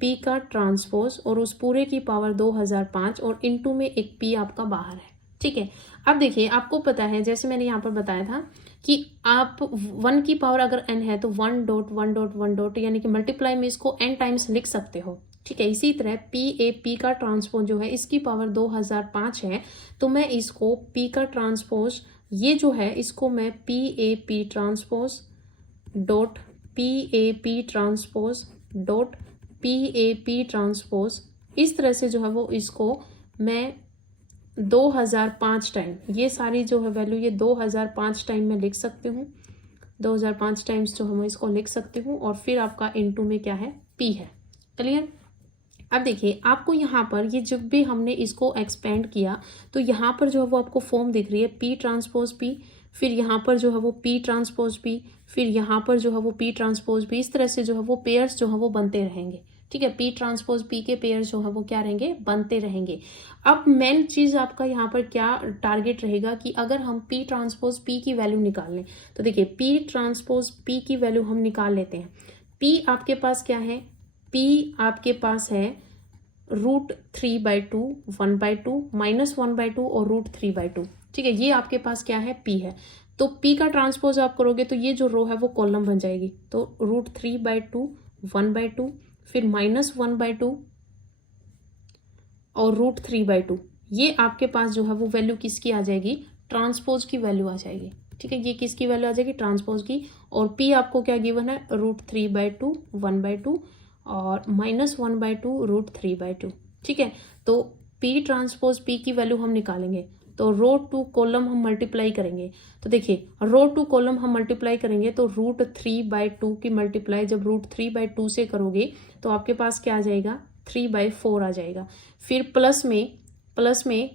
P का ट्रांसपोज और उस पूरे की पावर 2005 और इनटू में एक P आपका बाहर है। ठीक है, अब देखिए आपको पता है, जैसे मैंने यहाँ पर बताया था कि आप 1 की पावर अगर n है तो 1 डॉट 1 डॉट 1 डॉट यानी कि मल्टीप्लाई में इसको n टाइम्स लिख सकते हो। ठीक है, इसी तरह PA P का ट्रांसपोज जो है इसकी पावर 2005 है, तो मैं इसको P का ट्रांसपोज ये जो है इसको मैं PA P transpose dot PA P transpose dot PA P transpose, इस तरह से जो है वो इसको मैं 2005 टाइम, ये सारी जो है वैल्यू ये 2005 टाइम में लिख सकती हूँ। 2005 टाइम्स जो हम इसको लिख सकती हूँ और फिर आपका इनटू में क्या है? P है। क्लियर? अब देखिए आपको यहाँ पर ये जब भी हमने इसको एक्सपेंड किया तो यहाँ पर जो है वो आपको फॉर्म दिख रही है P ट्रांसपोज P, फिर यहाँ पर जो है वो P ट्रांसपोज P, फिर यहाँ पर जो है वो P ट्रांसपोज P, इस तरह से जो है वो पेयर्स जो है वो बनते रहेंगे। ठीक है, P ट्रांसपोज P के पेयर जो है वो क्या रहेंगे? बनते रहेंगे। अब मेन चीज़ आपका यहाँ पर क्या टारगेट रहेगा कि अगर हम P ट्रांसपोज P की वैल्यू निकाल लें, तो देखिए P ट्रांसपोज P की वैल्यू हम निकाल लेते हैं। P आपके पास क्या है? P आपके पास है √3/2, 1/2, -1/2 और √3/2। ठीक है, ये आपके पास क्या है? P है। तो P का ट्रांसपोज आप करोगे तो ये जो रो है वो कॉलम बन जाएगी। तो √3/2, 1/2, फिर -1/2 और √3/2, ये आपके पास जो है वो वैल्यू किसकी आ जाएगी? ट्रांसपोज की वैल्यू आ जाएगी। ठीक है, ये किसकी वैल्यू आ जाएगी? ट्रांसपोज की। और P आपको क्या गिवन है? √3/2, 1/2 और -1/2 √3/2। ठीक है, तो P ट्रांसपोज P की वैल्यू हम निकालेंगे तो रो टू कॉलम हम मल्टीप्लाई करेंगे। तो देखिए रो टू कॉलम हम मल्टीप्लाई करेंगे तो √3/2 की मल्टीप्लाई जब √3/2 से करोगे तो आपके पास क्या आ जाएगा? 3/4 आ जाएगा। फिर प्लस में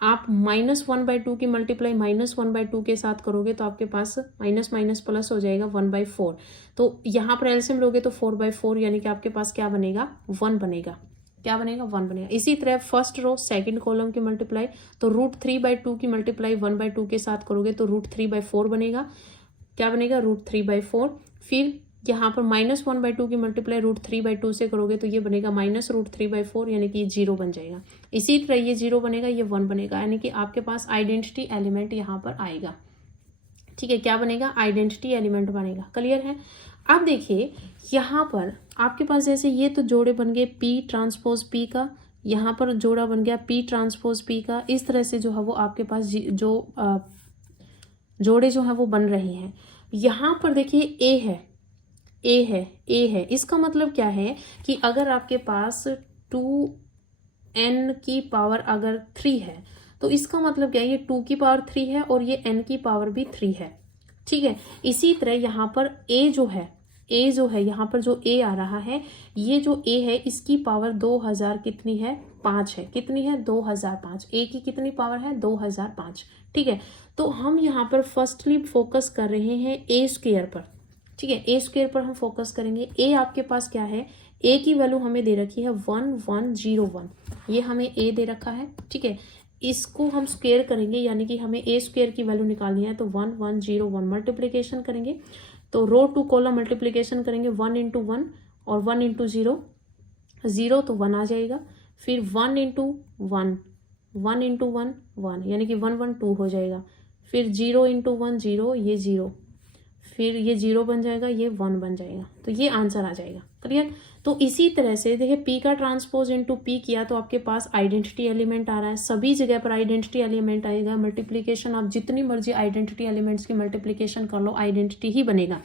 आप -1/2 की मल्टीप्लाई -1/2 के साथ करोगे तो आपके पास माइनस माइनस प्लस हो जाएगा 1/4। तो यहाँ पर एलसीएम लोगे तो 4/4 यानी कि आपके पास क्या बनेगा? 1 बनेगा। क्या बनेगा? 1 बनेगा। इसी तरह फर्स्ट रो सेकंड कॉलम की मल्टीप्लाई, तो √3/2 की मल्टीप्लाई 1/2 के साथ करोगे तो √3/4 बनेगा। क्या बनेगा? √3/4। फिर यहाँ पर -1/2 की मल्टीप्लाई √3/2 से करोगे तो ये बनेगा -√3/4 यानी कि ये 0 बन जाएगा। इसी तरह ये 0 बनेगा, ये 1 बनेगा, यानी कि आपके पास आइडेंटिटी एलिमेंट यहाँ पर आएगा। ठीक है, क्या बनेगा? आइडेंटिटी एलिमेंट बनेगा। क्लियर है? अब देखिए यहाँ पर आपके पास जैसे ये तो जोड़े बन गए P ट्रांसपोज P का, यहाँ पर जोड़ा बन गया P ट्रांसपोज P का, इस तरह से जो है वो आपके पास जो जोड़े जो है वो बन रहे हैं। यहाँ पर देखिए A है, इसका मतलब क्या है कि अगर आपके पास 2n की पावर अगर 3 है तो इसका मतलब क्या है? ये 2 की पावर 3 है और ये n की पावर भी 3 है। ठीक है, इसी तरह यहाँ पर A जो है यहाँ पर जो A आ रहा है, ये जो A है इसकी पावर 2000 कितनी है? 5 है। कितनी है? 2005। A की कितनी पावर है? 2005। ठीक है, तो हम यहाँ पर फर्स्टली फोकस कर रहे हैं A स्क्वायर पर। ठीक है, A स्क्वायर पर हम फोकस करेंगे। A आपके पास क्या है? A की वैल्यू हमें दे रखी है 1101, ये हमें A दे रखा है। ठीक है, इसको हम स्क्वायर करेंगे यानी कि हमें A स्क्वायर की वैल्यू निकालनी है तो 1101 मल्टीप्लिकेशन करेंगे तो रो टू कॉलम मल्टीप्लिकेशन करेंगे 1 × 1 और 1 × 0, 0 तो 1 आ जाएगा। फिर 1 × 1, 1 × 1 1 यानी कि 1 1 2 हो जाएगा। फिर 0 × 1 0, ये 0, फिर ये 0 बन जाएगा, ये 1 बन जाएगा, तो ये आंसर आ जाएगा। क्लियर। तो इसी तरह से देखिए पी का ट्रांसपोज इनटू पी किया तो आपके पास आइडेंटिटी एलिमेंट आ रहा है, सभी जगह पर आइडेंटिटी एलिमेंट आएगा। मल्टीप्लिकेशन आप जितनी मर्जी आइडेंटिटी एलिमेंट्स की मल्टीप्लिकेशन कर लो, आइडेंटिटी ही बनेगा।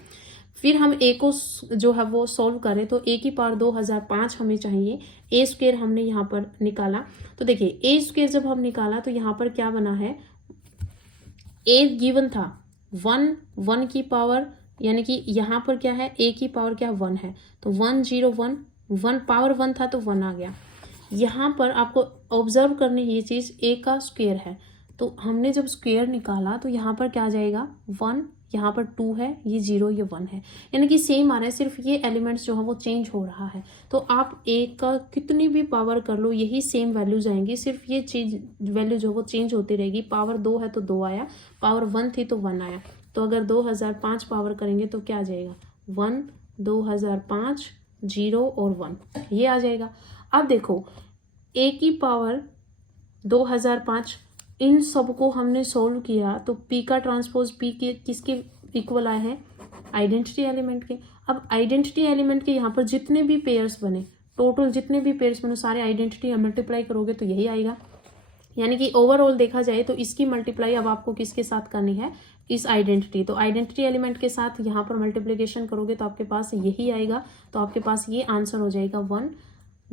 फिर हम ए को जो है वो सॉल्व करें तो ए की पावर 2005 हमें चाहिए, ए स्क्वेयर हमने यहाँ पर निकाला। तो देखिए ए स्क्वेयर जब हम निकाला तो यहाँ पर क्या बना है, ए गिवन था 1 की पावर, यानी कि यहाँ पर क्या है, ए की पावर क्या 1 है, तो 1 0 1, 1 पावर 1 था तो 1 आ गया। यहाँ पर आपको ऑब्जर्व करनी ये चीज़, ए का स्क्वेयर है तो हमने जब स्क्वेयर निकाला तो यहाँ पर क्या आ जाएगा 1, यहाँ पर 2 है, ये 0, ये 1 है, यानी कि सेम आ रहा है, सिर्फ ये एलिमेंट्स जो है वो चेंज हो रहा है। तो आप ए का कितनी भी पावर कर लो यही सेम वैल्यूज आएंगी, सिर्फ ये चीज वैल्यू जो वो चेंज होती रहेगी। पावर 2 है तो 2 आया, पावर 1 थी तो 1 आया। तो अगर 2005 पावर करेंगे तो क्या आ जाएगा 1, 2005, 0 और 1, ये आ जाएगा। अब देखो ए की पावर 2005, इन सबको हमने सोल्व किया तो पी का ट्रांसपोज पी के किसके इक्वल आए हैं, आइडेंटिटी एलिमेंट के। अब आइडेंटिटी एलिमेंट के यहाँ पर जितने भी पेयर्स बने, टोटल जितने भी पेयर्स बने सारे आइडेंटिटी मल्टीप्लाई करोगे तो यही आएगा। यानी कि ओवरऑल देखा जाए तो इसकी मल्टीप्लाई अब आपको किसके साथ करनी है, इस आइडेंटिटी, तो आइडेंटिटी एलिमेंट के साथ यहाँ पर मल्टीप्लिकेशन करोगे तो आपके पास यही आएगा। तो आपके पास ये आंसर हो जाएगा 1,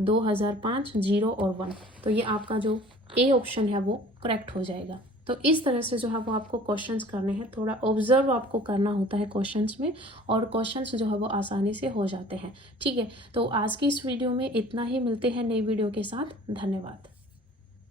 2005, 0 और 1। तो ये आपका जो ए ऑप्शन है वो करेक्ट हो जाएगा। तो इस तरह से जो है वो आपको क्वेश्चंस करने हैं, थोड़ा ऑब्जर्व आपको करना होता है क्वेश्चंस में, और क्वेश्चंस जो है वो आसानी से हो जाते हैं। ठीक है, तो आज की इस वीडियो में इतना ही, मिलते हैं नई वीडियो के साथ। धन्यवाद।